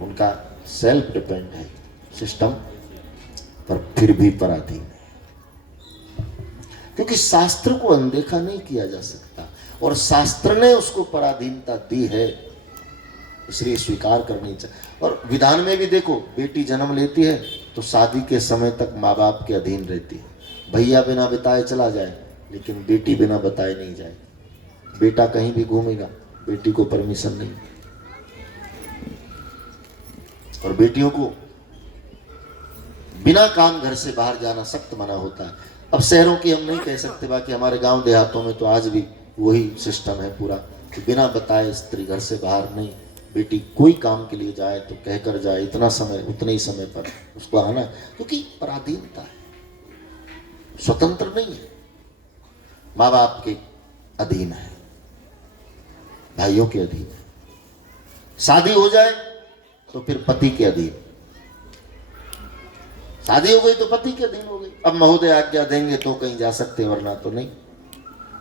उनका सेल्फ डिपेंड है सिस्टम, पर फिर भी पराधीन है। क्योंकि शास्त्र को अनदेखा नहीं किया जा सकता, और शास्त्र ने उसको पराधीनता दी है, इसलिए स्वीकार करनी चाहिए। और विधान में भी देखो, बेटी जन्म लेती है तो शादी के समय तक माँ बाप के अधीन रहती है। भैया बिना बताए चला जाए, लेकिन बेटी बिना बताए नहीं जाए। बेटा कहीं भी घूमेगा, बेटी को परमिशन नहीं। और बेटियों को बिना काम घर से बाहर जाना सख्त मना होता है। अब शहरों की हम नहीं कह सकते, बाकी हमारे गांव देहातों में तो आज भी वही सिस्टम है पूरा, कि बिना बताए स्त्री घर से बाहर नहीं। बेटी कोई काम के लिए जाए तो कहकर जाए, इतना समय उतने ही समय पर उसको आना, क्योंकि पराधीनता है, स्वतंत्र नहीं है, माँ बाप के अधीन है, भाइयों के अधीन है। शादी हो जाए तो फिर पति के अधीन, शादी हो गई तो पति के अधीन हो गई। अब महोदय आज्ञा देंगे तो कहीं जा सकते, वरना तो नहीं।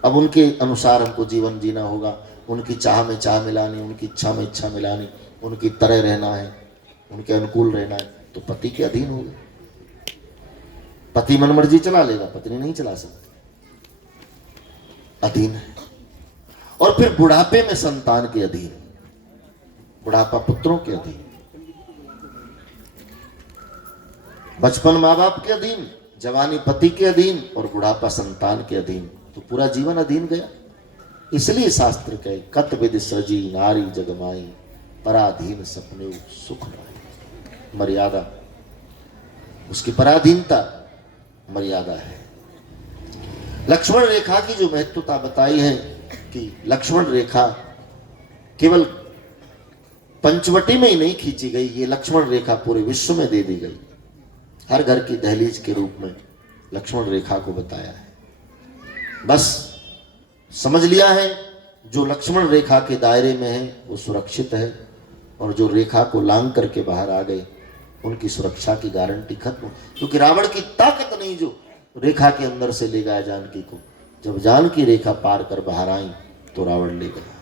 अब उनके अनुसार हमको जीवन जीना होगा, उनकी चाह में चाह मिलानी, उनकी इच्छा में इच्छा मिलानी, उनकी तरह रहना है, उनके अनुकूल रहना है, तो पति के अधीन हो गए। पति मनमर्जी चला लेगा, पत्नी नहीं चला सकती, अधीन है। और फिर बुढ़ापे में संतान के अधीन, बुढ़ापा पुत्रों के अधीन, बचपन माँ बाप के अधीन, जवानी पति के अधीन, और बुढ़ापा संतान के अधीन, तो पूरा जीवन अधीन गया। इसलिए शास्त्र कहे, कत विद सजी नारी जगमाई, पराधीन सपने सुख नाई। मर्यादा, उसकी पराधीनता मर्यादा है। लक्ष्मण रेखा की जो महत्वता बताई है कि लक्ष्मण रेखा केवल पंचवटी में ही नहीं खींची गई, ये लक्ष्मण रेखा पूरे विश्व में दे दी गई। हर घर की दहलीज के रूप में लक्ष्मण रेखा को बताया है। बस समझ लिया है, जो लक्ष्मण रेखा के दायरे में है वो सुरक्षित है, और जो रेखा को लांघ करके बाहर आ गए उनकी सुरक्षा की गारंटी खत्म। क्योंकि रावण की ताकत नहीं जो रेखा के अंदर से ले गया जानकी को, जब जानकी रेखा पार कर बाहर आई तो रावण ले गया।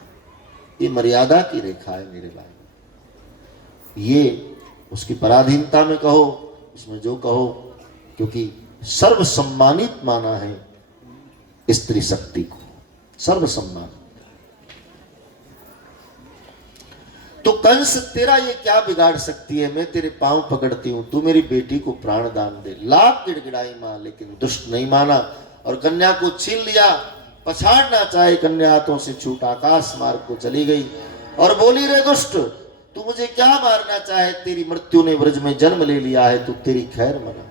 ये मर्यादा की रेखा है मेरे भाई, ये उसकी पराधीनता में कहो, उसमें जो कहो, क्योंकि सर्व सम्मानित माना है स्त्री शक्ति को, सर्व सम्मान। तो कंस तेरा ये क्या बिगाड़ सकती है? मैं तेरे पांव पकड़ती हूं, तू मेरी बेटी को प्राण दान दे। लाख गिड़गिड़ाई मां, लेकिन दुष्ट नहीं माना और कन्या को छीन लिया। पछाड़ना चाहे कन्या हाथों से छूट आकाश मार्ग को चली गई और बोली, रे दुष्ट, तू मुझे क्या मारना चाहे? तेरी मृत्यु ने ब्रज में जन्म ले लिया है, तू तेरी खैर मना।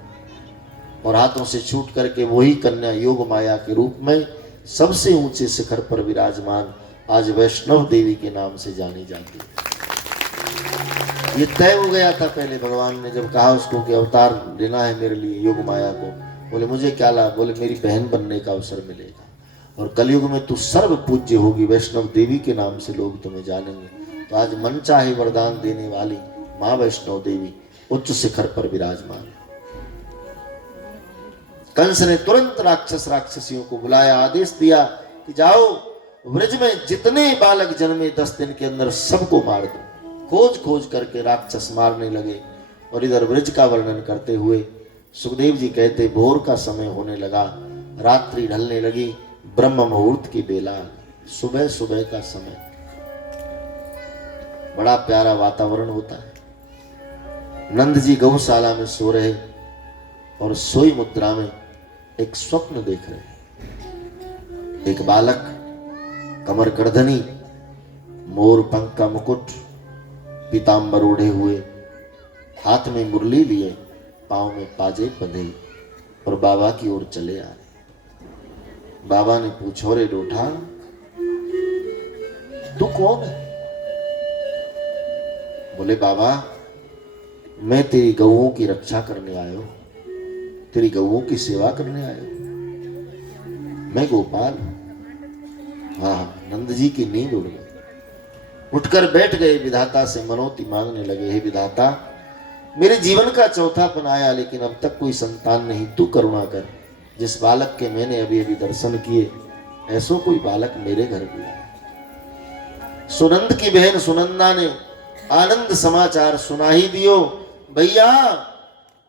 और हाथों से छूट करके वही कन्या योग माया के रूप में सबसे ऊंचे शिखर पर विराजमान आज वैष्णव देवी के नाम से जानी जाती है। ये तय हो गया था पहले, भगवान ने जब कहा उसको कि अवतार लेना है मेरे लिए योग माया को, बोले मुझे क्या लाभ? बोले मेरी बहन बनने का अवसर मिलेगा और कलयुग में तू सर्व पूज्य होगी, वैष्णव देवी के नाम से लोग तुम्हें जानेंगे। तो आज मन चाहे वरदान देने वाली माँ वैष्णव देवी उच्च शिखर पर विराजमान। कंस ने तुरंत राक्षसियों को बुलाया, आदेश दिया कि जाओ व्रज में जितने बालक जन्मे 10 दिन के अंदर सबको मार दो। खोज खोज करके राक्षस मारने लगे। और इधर व्रज का वर्णन करते हुए सुखदेव जी कहते, भोर का समय होने लगा, रात्रि ढलने लगी, ब्रह्म मुहूर्त की बेला, सुबह सुबह का समय, बड़ा प्यारा वातावरण होता है। नंद जी गौशाला में सो रहे और सोई मुद्रा में एक स्वप्न देख रहे। एक बालक कमर करधनी, मोर पंख का मुकुट, पीतांबर ओढ़े हुए, हाथ में मुरली लिए, पांव में पाजे बंधे और बाबा की ओर चले आ रहे। बाबा ने पूछो, रे डोठा तू कौन है? बोले बाबा मैं तेरी गौओं की रक्षा करने आया हूं, तेरी गौओं की सेवा करने आया हूं, मैं गोपाल। हाँ, नंद जी की नींद उड़ गई, उठकर बैठ गए, विधाता से मनोती मांगने लगे, हे विधाता, मेरे जीवन का चौथापन आया, लेकिन अब तक कोई संतान नहीं, तू करुणा कर। जिस बालक के मैंने अभी अभी दर्शन किए, ऐसो कोई बालक मेरे घर भी आया। सुनंद की बहन सुनंदा ने आनंद समाचार सुना ही दियो। भैया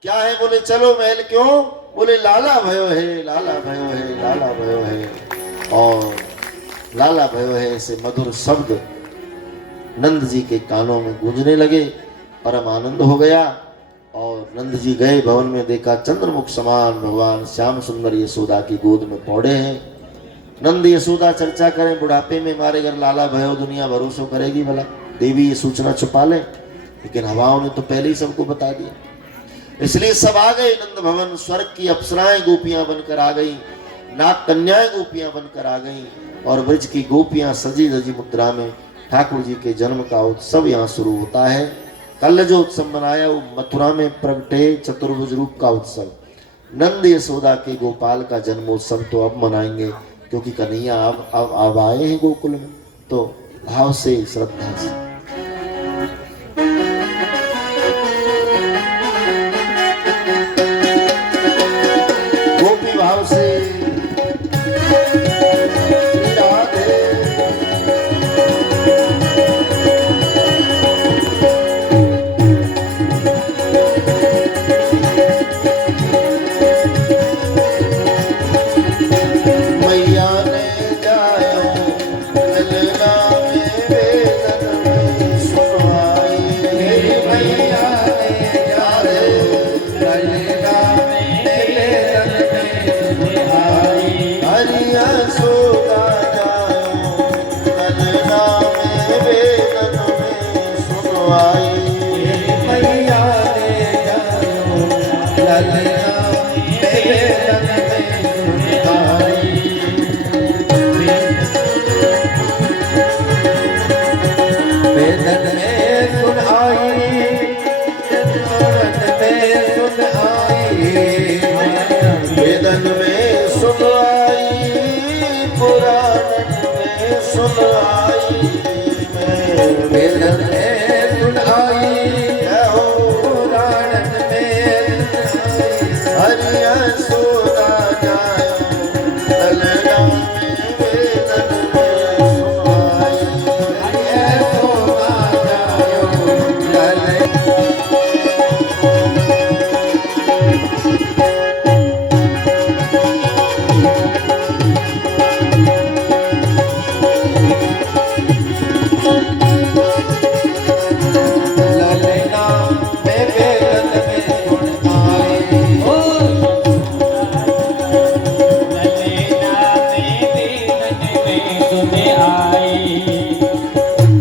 क्या है? बोले चलो महल। क्यों? बोले लाला भयो है, लाला भयो है, लाला भयो है। और लाला भयो है ऐसे मधुर शब्द नंद जी के कानों में गूंजने लगे, परम आनंद हो गया। और नंद जी गए भवन में, देखा चंद्रमुख समान भगवान श्याम सुंदर यशोदा की गोद में पौड़े हैं। नंद यशोदा चर्चा करें, बुढ़ापे में हमारे घर लाला भयो, दुनिया भरोसा करेगी भला? देवी ये सूचना छुपा ले, लेकिन हवाओं ने तो पहले ही सबको बता दिया। इसलिए सब आ गए नंद भवन। स्वर्ग की अप्सराएं गोपियां बनकर आ गई, नाग कन्याएं गोपियां बनकर आ गई, और ब्रज की गोपियां सजी धजी मुद्रा में ठाकुर जी के जन्म का उत्सव यहाँ शुरू होता है। कल जो उत्सव मनाया वो मथुरा में प्रगटे चतुर्भुज रूप का उत्सव। नंद यशोदा के गोपाल का जन्मोत्सव तो अब मनाएंगे, क्योंकि कन्हैया अब आए हैं गोकुल में, तो भाव से श्रद्धा से गोपी भाव से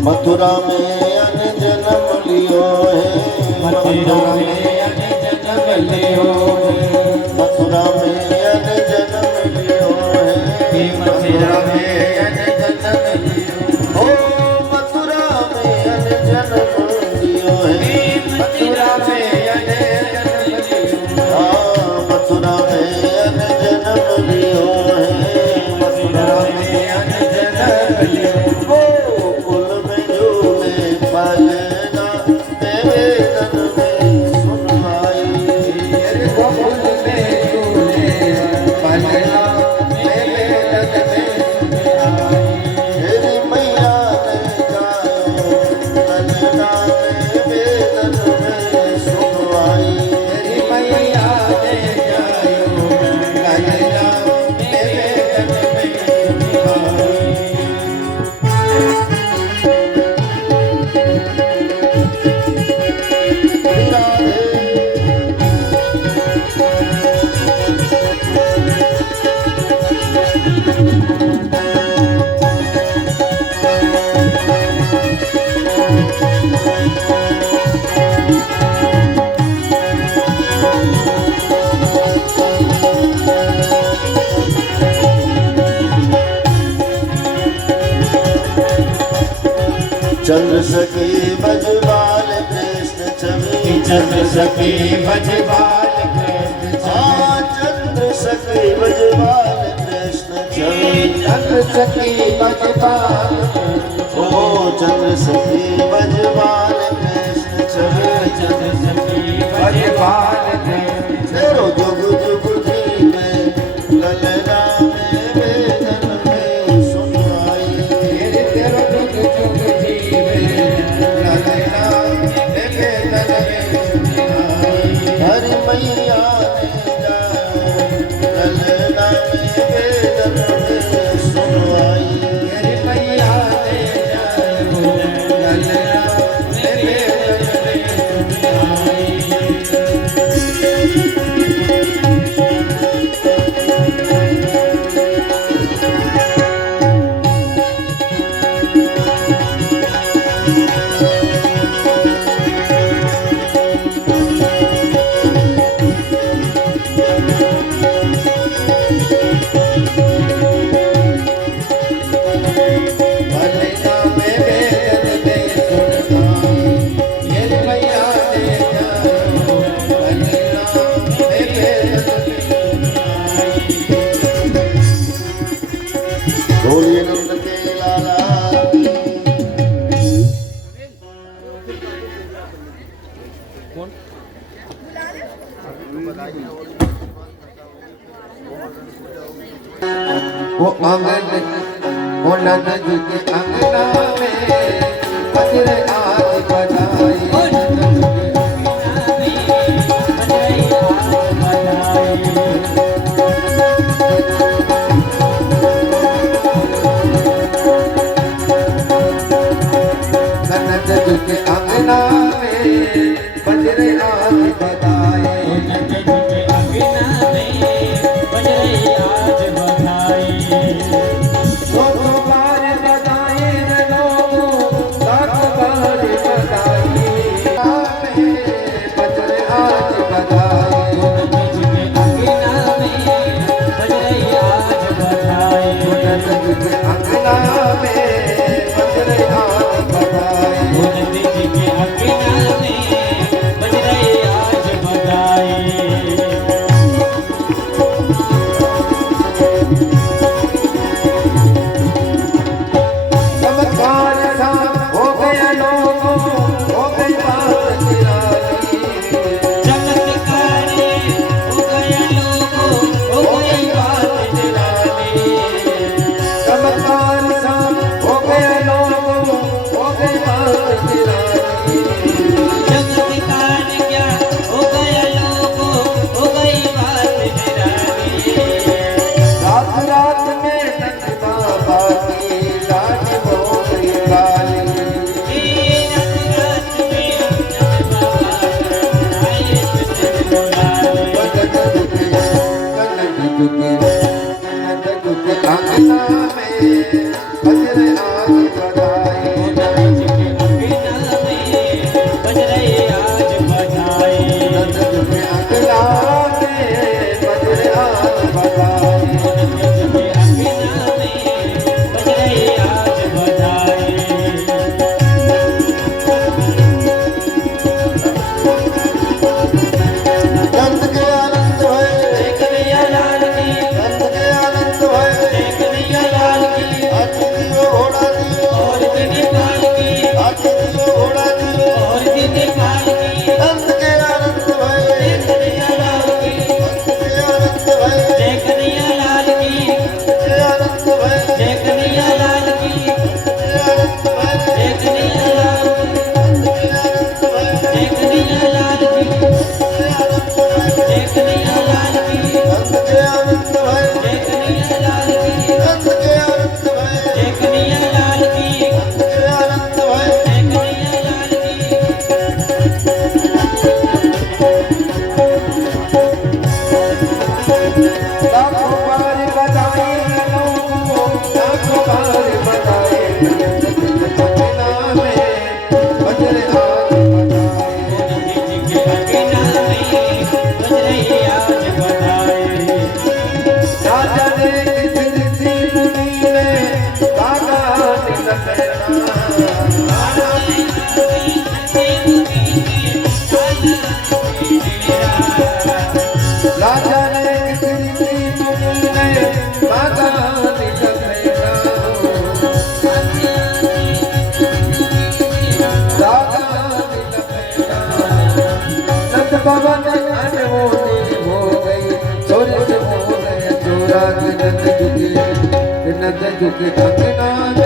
मथुरा में अन जन्म लियो है, मथुरा में अन जन्म लियो है, मथुरा में अन जन्म लियो है, मथुरा में अन जन्म लियो, ओ मथुरा में अन जन्म लियो है, मथुरा में अन जन्म लियो, हाँ मथुरा में अन जन्म लियो है, मथुरा में अन जन्म लियो। पालना तेरे तन में सुनवाई, गोकुल में झूले पालना तेरे तन में सुनवाई। तेरी मैया ने गायो ललना तेरे तन में सुनवाई, तेरी मैया ने गायो ललना तेरे तन में सुनवाई। चंद्र सखी बजवाल कृष्ण छवि चंद्र सखी भजबाल कृष्ण हाँ चंद्र सखी बजवाल कृष्ण चले चंद्र सखी भजबाल ओ चंद्र सखी बजवाल कृष्ण चले चंद्र सखी भजबाल कृष्ण तेरो जुग जुग जीवे ललना में वेदन में सुनाई तेरो जुग जुग जीवे ललना में वेदन में सुनाई हरि मैया ने जाओ ललना में वेदन में सुनाई तेरी मैया ने जानो ललना में वेदन में सुनाई ललना में वेदन में सुनाई तेरी मैया ने जानो ललना में वेदन में सुनाई बोलिए नंद के लाला की। वो आंगन वो नंद जी के अंगना में बजरे आज बजाई नंद जी के अंगना में बजरे आज बजाए दो दो बार बजाए न लोगों लाख बार बजाए बजरे आज बजाए नंद जी के अंगना में बजरे आज बजाए चमत्कार सा हो गया लोगों हो गई बात निराली हो गई बात निराली चमत्कार सा हो गया लोगों हो गई बात निराली रात रात में नंद बाबा की लाज हो गई काली अंगना में बजरे आज बजाए नंद जी के अंगना में बजरे आज बजाए नंद के आनंद भय नंद के आनंद भय हाथी दियो घोड़ा दियो हाथी दियो घोड़ा दियो नंद के आनंद भय नंद के आनंद भय नंद के आनंद भय नंद के आनंद लाखों बार बजाए लोगों लाखों बार बजाए नंद जी के अंगना में बजरे आज बजाए ना जाने किस ऋषि मुनि ने गाना निकलना झुके कंगना